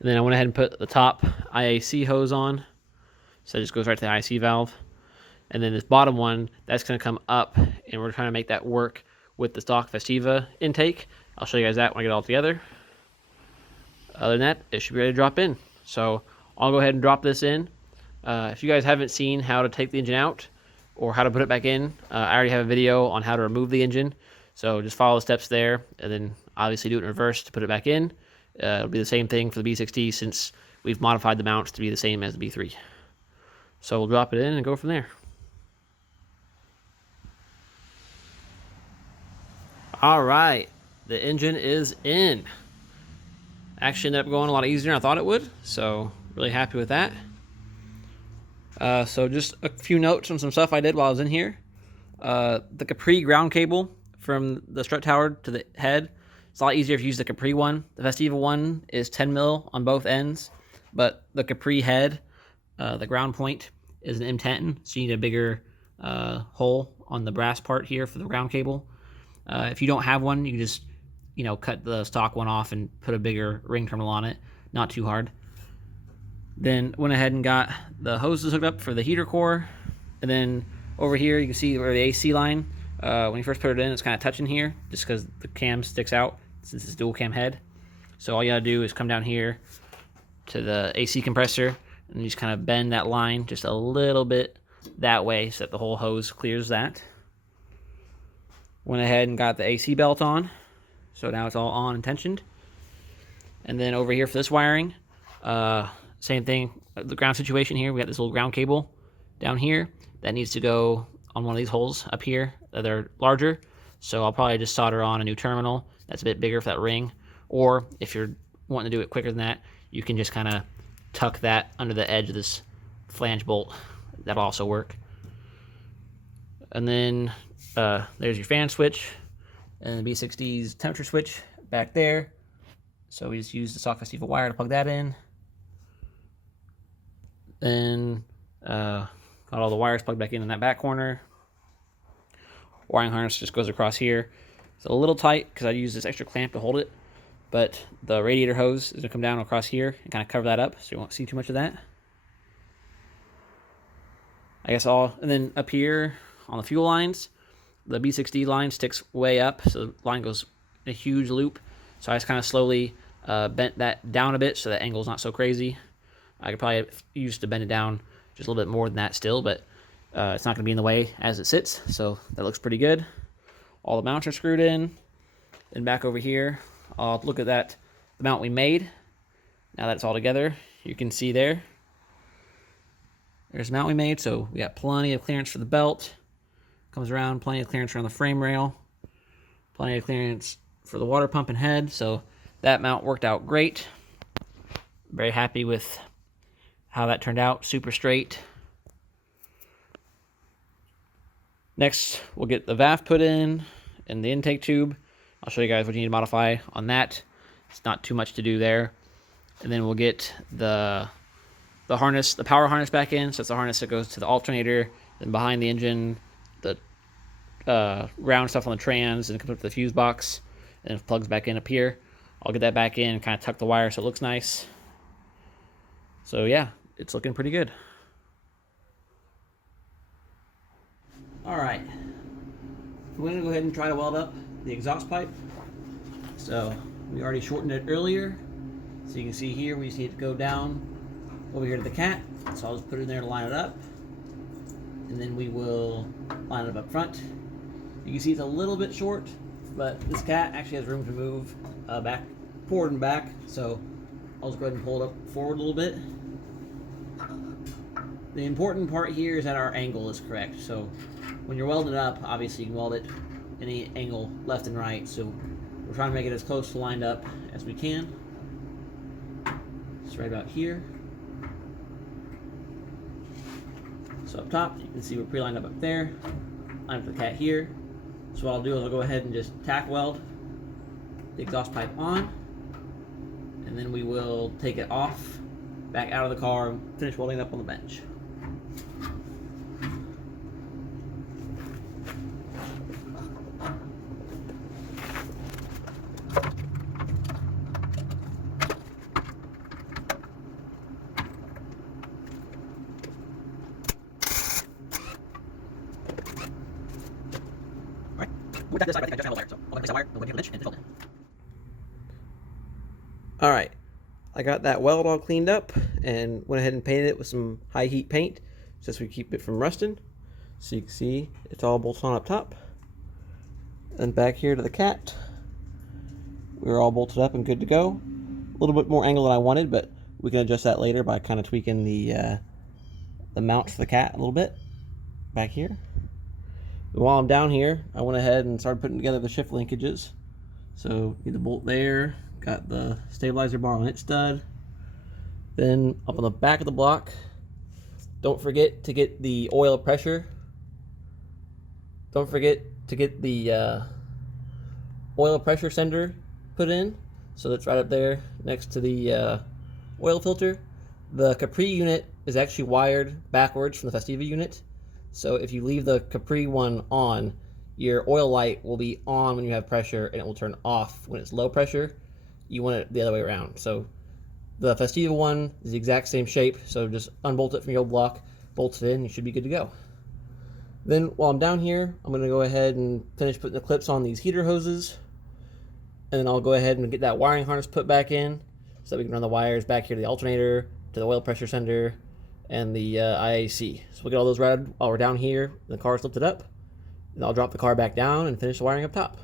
And then I went ahead and put the top IAC hose on. So it just goes right to the IAC valve. And then this bottom one, that's going to come up, and we're trying to make that work with the stock Festiva intake. I'll show you guys that when I get it all together. Other than that, it should be ready to drop in. So I'll go ahead and drop this in. If you guys haven't seen how to take the engine out or how to put it back in, I already have a video on how to remove the engine. So just follow the steps there, and then obviously do it in reverse to put it back in. It'll be the same thing for the B6D since we've modified the mounts to be the same as the B3. So we'll drop it in and go from there. All right, the engine is in. Actually ended up going a lot easier than I thought it would, so really happy with that. So just a few notes on some stuff I did while I was in here. The Capri ground cable from the strut tower to the head, it's a lot easier if you use the Capri one. The Festiva one is 10 mil on both ends, but the Capri head, the ground point, is an M10, so you need a bigger hole on the brass part here for the ground cable. If you don't have one, you can just, cut the stock one off and put a bigger ring terminal on it. Not too hard. Then went ahead and got the hoses hooked up for the heater core. And then over here, you can see where the AC line, when you first put it in, it's kind of touching here just because the cam sticks out since it's dual cam head. So all you gotta do is come down here to the AC compressor and you just kind of bend that line just a little bit that way so that the whole hose clears that. Went ahead and got the AC belt on, so now it's all on and tensioned. And then over here for this wiring, same thing, the ground situation here, we got this little ground cable down here that needs to go on one of these holes up here that are larger. So I'll probably just solder on a new terminal that's a bit bigger for that ring. Or if you're wanting to do it quicker than that, you can just kind of tuck that under the edge of this flange bolt. That'll also work. And then there's your fan switch and the B6D's temperature switch back there. So we just use the stock Festiva wire to plug that in. Then got all the wires plugged back in that back corner. Wiring harness just goes across here. It's a little tight because I use this extra clamp to hold it, but the radiator hose is gonna come down across here and kind of cover that up so you won't see too much of that. And then up here on the fuel lines, the B6D line sticks way up, so the line goes in a huge loop. So I just kind of slowly bent that down a bit so that angle's not so crazy. I could probably use to bend it down just a little bit more than that still, but it's not going to be in the way as it sits, so that looks pretty good. All the mounts are screwed in. And back over here, I'll look at the mount we made. Now that it's all together, you can see there's the mount we made, so we got plenty of clearance for the belt. Comes around, plenty of clearance around the frame rail. Plenty of clearance for the water pump and head, so that mount worked out great. Very happy with how that turned out, super straight. Next, we'll get the VAF put in and the intake tube. I'll show you guys what you need to modify on that. It's not too much to do there. And then we'll get the harness, the power harness back in. So it's the harness that goes to the alternator, then behind the engine, the round stuff on the trans, and it comes up to the fuse box, and it plugs back in up here. I'll get that back in and kind of tuck the wire so it looks nice. So yeah, it's looking pretty good. All right, we're gonna go ahead and try to weld up the exhaust pipe. So we already shortened it earlier. So you can see here, we just need to go down over here to the cat. So I'll just put it in there to line it up. And then we will line it up front. You can see it's a little bit short, but this cat actually has room to move forward and back. So I'll just go ahead and pull it up forward a little bit. The important part here is that our angle is correct. So when you're welding it up, obviously you can weld it any angle left and right. So we're trying to make it as close to lined up as we can. It's right about here. So up top, you can see we're pre-lined up there. Line up the cat here. So what I'll do is I'll go ahead and just tack weld the exhaust pipe on, and then we will take it off, back out of the car, and finish welding it up on the bench. Alright, I got that weld all cleaned up and went ahead and painted it with some high heat paint just so we keep it from rusting. So you can see it's all bolted on up top. And back here to the cat, we're all bolted up and good to go. A little bit more angle than I wanted, but we can adjust that later by kind of tweaking the mount for the cat a little bit back here. While I'm down here, I went ahead and started putting together the shift linkages. So get the bolt there, got the stabilizer bar on its stud. Then up on the back of the block, don't forget to get the oil pressure. Don't forget to get the oil pressure sender put in. So that's right up there next to the oil filter. The Capri unit is actually wired backwards from the Festiva unit. So if you leave the Capri one on, your oil light will be on when you have pressure and it will turn off when it's low pressure. You want it the other way around. So the Festiva one is the exact same shape, so just unbolt it from your old block, bolt it in, you should be good to go. Then while I'm down here, I'm going to go ahead and finish putting the clips on these heater hoses. And then I'll go ahead and get that wiring harness put back in so that we can run the wires back here to the alternator, to the oil pressure sender, and the IAC. So we'll get all those routed while we're down here. The car's lifted up. And I'll drop the car back down and finish the wiring up top.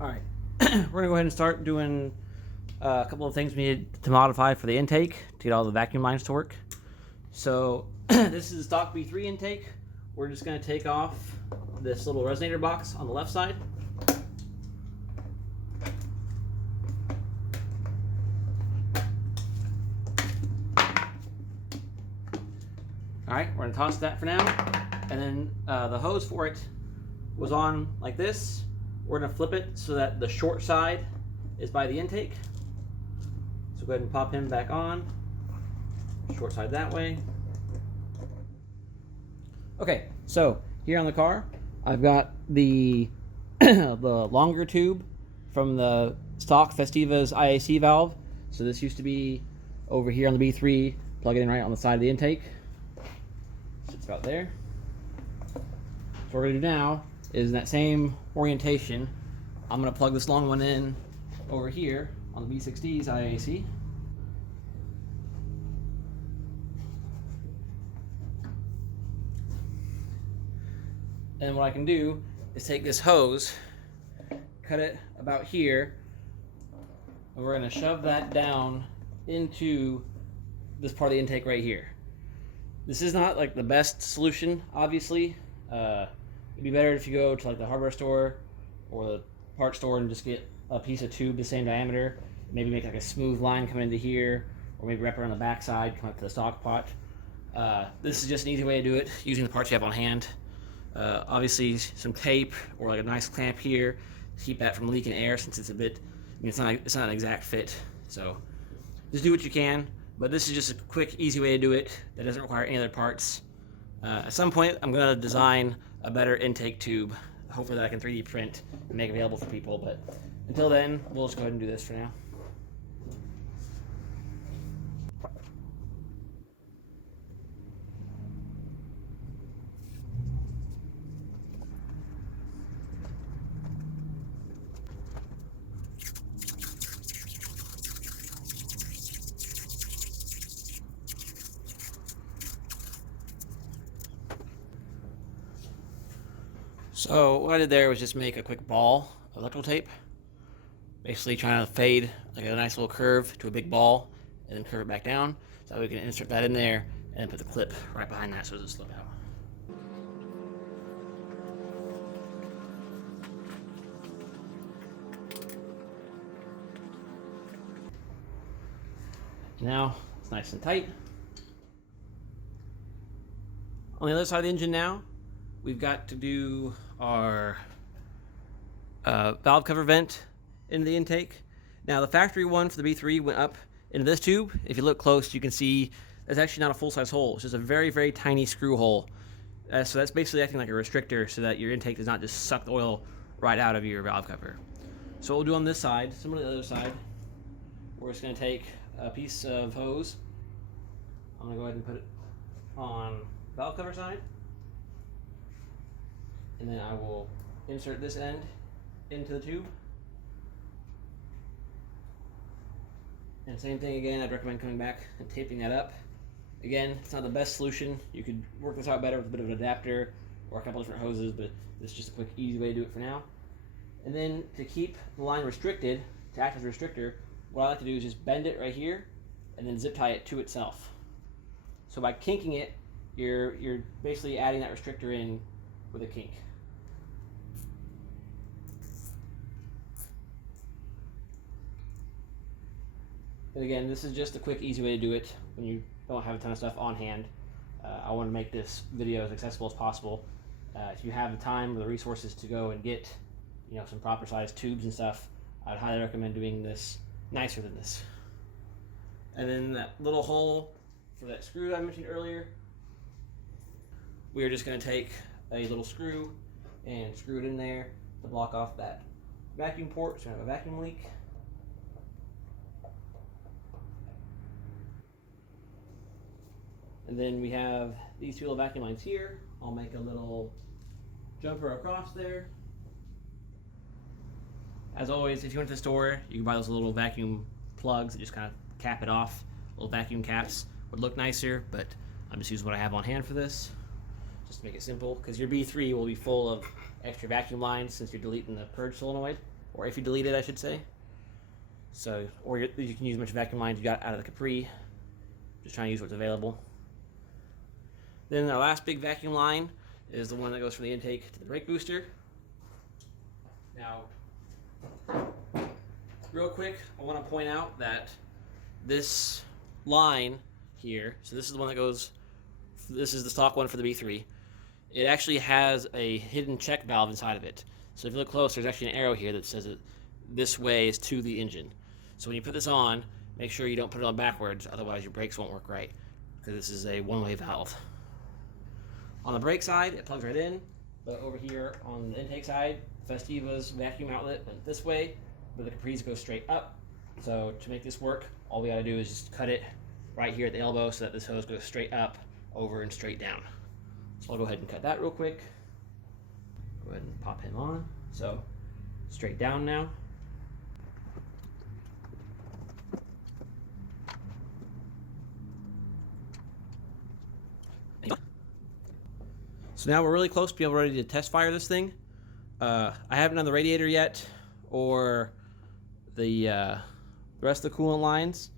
Alright, we're going to go ahead and start doing a couple of things we need to modify for the intake to get all the vacuum lines to work. So this is the stock B3 intake. We're just going to take off this little resonator box on the left side. Alright, we're going to toss that for now. And then the hose for it was on like this. We're going to flip it so that the short side is by the intake. So go ahead and pop him back on. Short side that way. Okay, so here on the car, I've got the the longer tube from the stock Festiva's IAC valve. So this used to be over here on the B3. Plug it in right on the side of the intake. It's about there. So what we're going to do now is in that same orientation, I'm going to plug this long one in over here on the B6D's IAC. And what I can do is take this hose, cut it about here, and we're going to shove that down into this part of the intake right here. This is not like the best solution, obviously. It'd be better if you go to like the hardware store or the parts store and just get a piece of tube the same diameter. Maybe make like a smooth line coming into here, or maybe wrap around the back side, come up to the stock pot. This is just an easy way to do it using the parts you have on hand. Obviously some tape or like a nice clamp here to keep that from leaking air, since it's a bit, I mean, it's not an exact fit. So just do what you can, but this is just a quick, easy way to do it that doesn't require any other parts. At some point I'm going to design a better intake tube, hopefully that I can 3D print and make available for people, but until then we'll just go ahead and do this for now. So what I did there was just make a quick ball of electrical tape. Basically trying to fade like a nice little curve to a big ball and then curve it back down. So we can insert that in there and put the clip right behind that so it doesn't slip out. Now it's nice and tight. On the other side of the engine now, we've got to do our valve cover vent into the intake. Now the factory one for the B3 went up into this tube. If you look close, you can see that's actually not a full-size hole. It's just a very, very tiny screw hole. So that's basically acting like a restrictor so that your intake does not just suck the oil right out of your valve cover. So what we'll do on this side, similar to the other side, we're just going to take a piece of hose. I'm going to go ahead and put it on valve cover side. And then I will insert this end into the tube. And same thing again, I'd recommend coming back and taping that up. Again, it's not the best solution. You could work this out better with a bit of an adapter or a couple different hoses, but this is just a quick, easy way to do it for now. And then to keep the line restricted, to act as a restrictor, what I like to do is just bend it right here and then zip tie it to itself. So by kinking it, you're basically adding that restrictor in with a kink. And again, this is just a quick, easy way to do it when you don't have a ton of stuff on hand. I want to make this video as accessible as possible. If you have the time or the resources to go and get, some proper sized tubes and stuff, I would highly recommend doing this nicer than this. And then that little hole for that screw that I mentioned earlier, we're just going to take a little screw and screw it in there to block off that vacuum port so we don't have a vacuum leak. And then we have these two little vacuum lines here. I'll make a little jumper across there. As always, if you went to the store, you can buy those little vacuum plugs that just kind of cap it off. Little vacuum caps would look nicer, but I'm just using what I have on hand for this, just to make it simple, because your B3 will be full of extra vacuum lines since you're deleting the purge solenoid, or if you delete it, I should say. So, or you can use as much vacuum lines you got out of the Capri. Just trying to use what's available. Then our last big vacuum line is the one that goes from the intake to the brake booster. Now, real quick, I want to point out that this line here, so this is the one that goes, this is the stock one for the B3. It actually has a hidden check valve inside of it. So if you look close, there's actually an arrow here that says that this way is to the engine. So when you put this on, make sure you don't put it on backwards, otherwise your brakes won't work right, because this is a one-way valve. On the brake side, it plugs right in, but over here on the intake side, Festiva's vacuum outlet went this way, but the Capris go straight up. So to make this work, all we gotta do is just cut it right here at the elbow so that this hose goes straight up, over, and straight down. So I'll go ahead and cut that real quick. Go ahead and pop him on. So straight down now. So now we're really close to being ready to test fire this thing. I haven't done the radiator yet, or the rest of the coolant lines.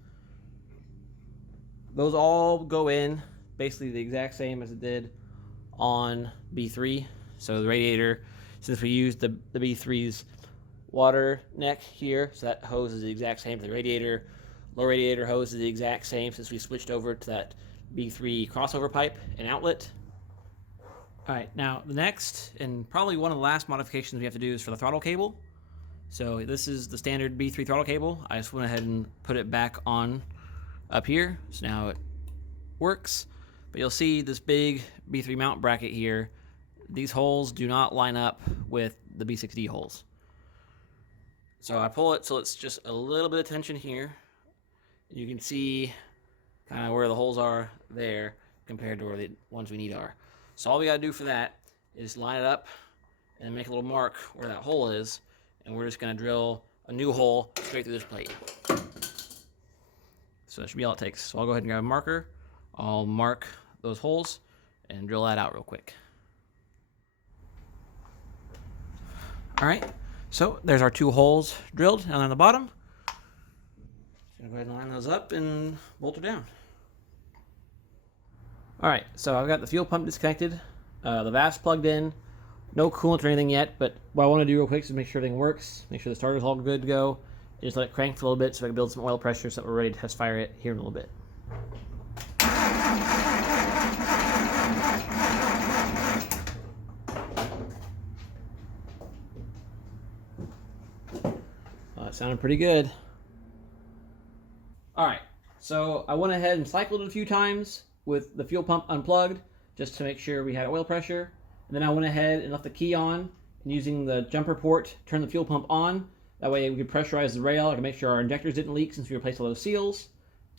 Those all go in basically the exact same as it did on B3. So the radiator, since we used the B3's water neck here, so that hose is the exact same for the radiator. Low radiator hose is the exact same since we switched over to that B3 crossover pipe and outlet. Alright, now the next, and probably one of the last modifications we have to do is for the throttle cable. So this is the standard B3 throttle cable. I just went ahead and put it back on up here, so now it works. But you'll see this big B3 mount bracket here. These holes do not line up with the B6D holes. So I pull it so it's just a little bit of tension here. You can see kind of where the holes are there compared to where the ones we need are. So all we gotta do for that is line it up and make a little mark where that hole is, and we're just gonna drill a new hole straight through this plate. So that should be all it takes. So I'll go ahead and grab a marker. I'll mark those holes and drill that out real quick. All right, So there's our 2 holes drilled down on the bottom. So go ahead and line those up and bolt her down. Alright, so I've got the fuel pump disconnected, the valve's plugged in, no coolant or anything yet, but what I want to do real quick is make sure everything works, make sure the starter's all good to go, and just let it crank for a little bit so I can build some oil pressure so that we're ready to test fire it here in a little bit. It sounded pretty good. Alright, so I went ahead and cycled it a few times with the fuel pump unplugged just to make sure we had oil pressure. And then I went ahead and left the key on and using the jumper port, turn the fuel pump on. That way we could pressurize the rail. I can make sure our injectors didn't leak since we replaced all those seals.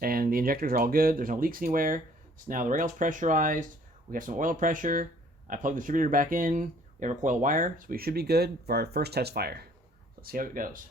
And the injectors are all good. There's no leaks anywhere. So now the rail's pressurized. We have some oil pressure. I plugged the distributor back in. We have a coil wire, so we should be good for our first test fire. Let's see how it goes.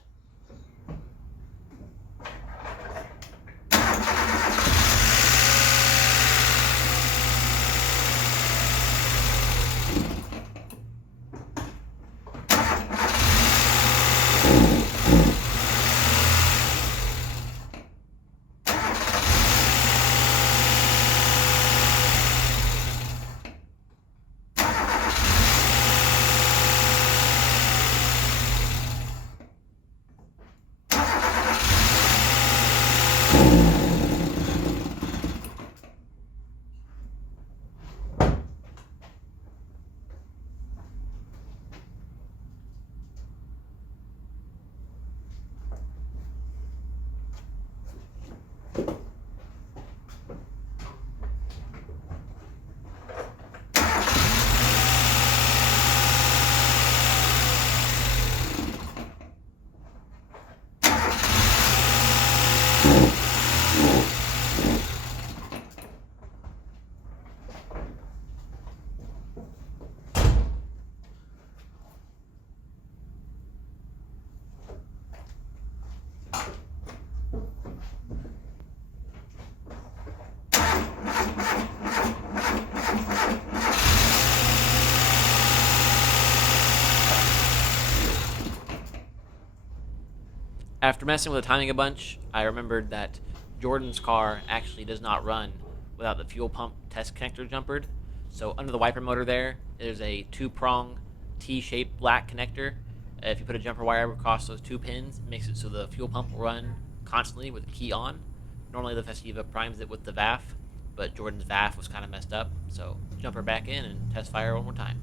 After messing with the timing a bunch, I remembered that Jordan's car actually does not run without the fuel pump test connector jumpered. So under the wiper motor there's a 2-prong T-shaped black connector. If you put a jumper wire across those 2 pins, it makes it so the fuel pump will run constantly with the key on. Normally the Festiva primes it with the VAF, but Jordan's VAF was kind of messed up, so jump her back in and test fire one more time.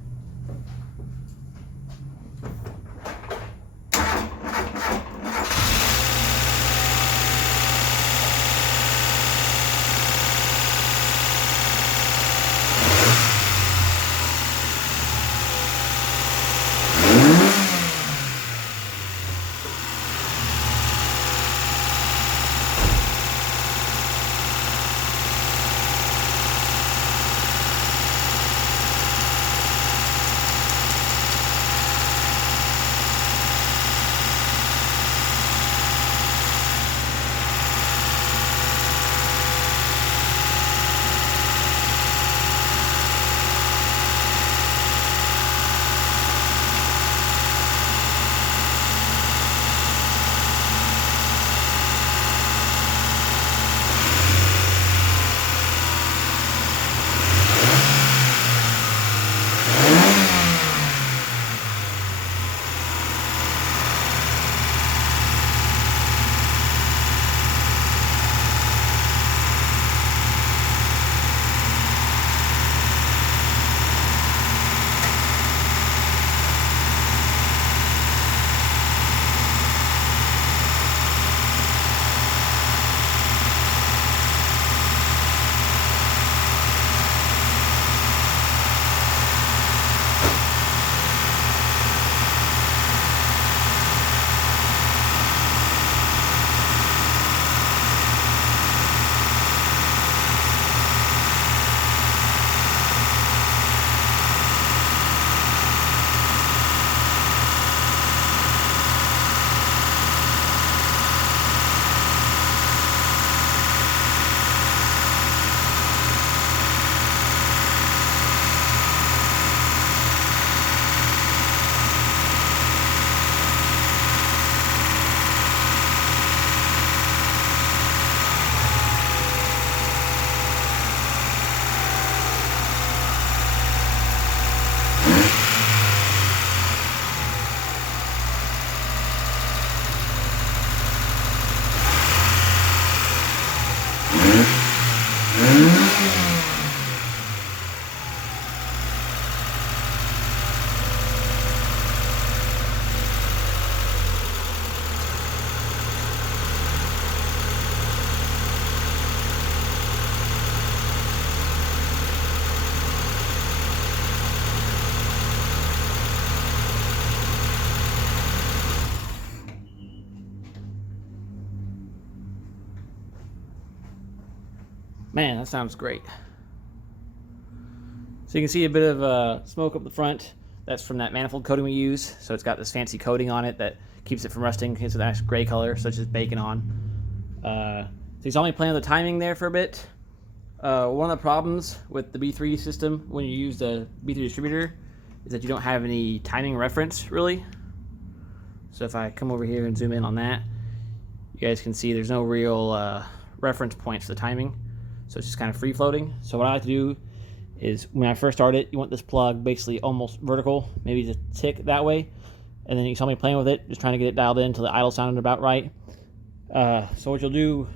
Man, that sounds great. So you can see a bit of smoke up the front. That's from that manifold coating we use. So it's got this fancy coating on it that keeps it from rusting. It's a nice gray color, such as bacon on. So you saw me playing with the timing there for a bit. One of the problems with the B3 system when you use the B3 distributor is that you don't have any timing reference, really. So if I come over here and zoom in on that, you guys can see there's no real reference points for the timing. So it's just kind of free floating. So what I like to do is when I first start it, you want this plug basically almost vertical, maybe just tick that way. And then you saw me playing with it, just trying to get it dialed in until the idle sounded about right. So what you'll do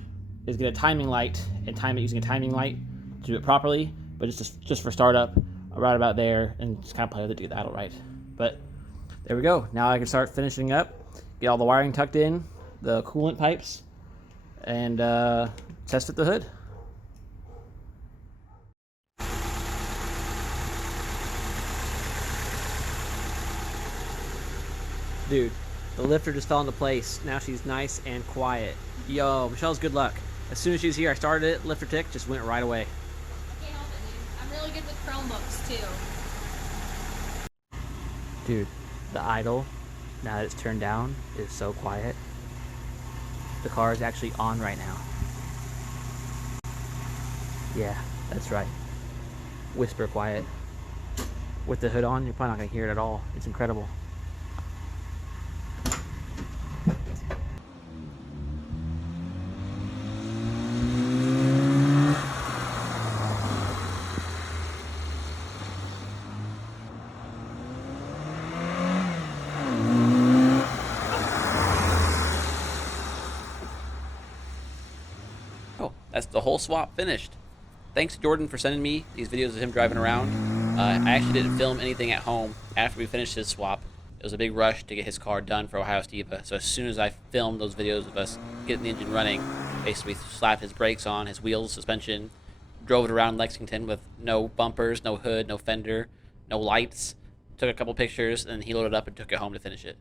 is get a timing light and time it using a timing light to do it properly, but just for startup, right about there, and just kind of play with it to get the idle right. But there we go. Now I can start finishing up, get all the wiring tucked in, the coolant pipes, and test fit the hood. Dude, the lifter just fell into place. Now she's nice and quiet. Yo, Michelle's good luck. As soon as she was here, I started it, lifter tick, just went right away. I can't help it, dude. I'm really good with Chromebooks, too. Dude, the idle, now that it's turned down, is so quiet. The car is actually on right now. Yeah, that's right. Whisper quiet. With the hood on, you're probably not going to hear it at all. It's incredible. Oh, that's the whole swap finished. Thanks, Jordan, for sending me these videos of him driving around. I actually didn't film anything at home after we finished his swap. It was a big rush to get his car done for Ohio Festiva. So as soon as I filmed those videos of us getting the engine running, basically slapped his brakes on, his wheels, suspension, drove it around Lexington with no bumpers, no hood, no fender, no lights, took a couple pictures, and he loaded up and took it home to finish it.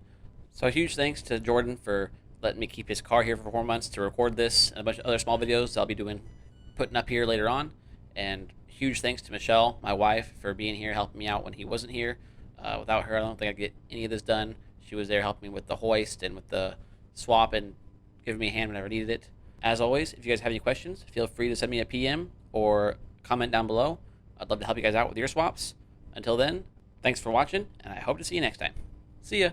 So a huge thanks to Jordan for letting me keep his car here for 4 months to record this and a bunch of other small videos I'll be putting up here later on. And huge thanks to Michelle, my wife, for being here helping me out when he wasn't here. Without her, I don't think I'd get any of this done. She was there helping me with the hoist and with the swap and giving me a hand whenever I needed it. As always, if you guys have any questions, feel free to send me a PM or comment down below. I'd love to help you guys out with your swaps. Until then, thanks for watching, and I hope to see you next time. See ya!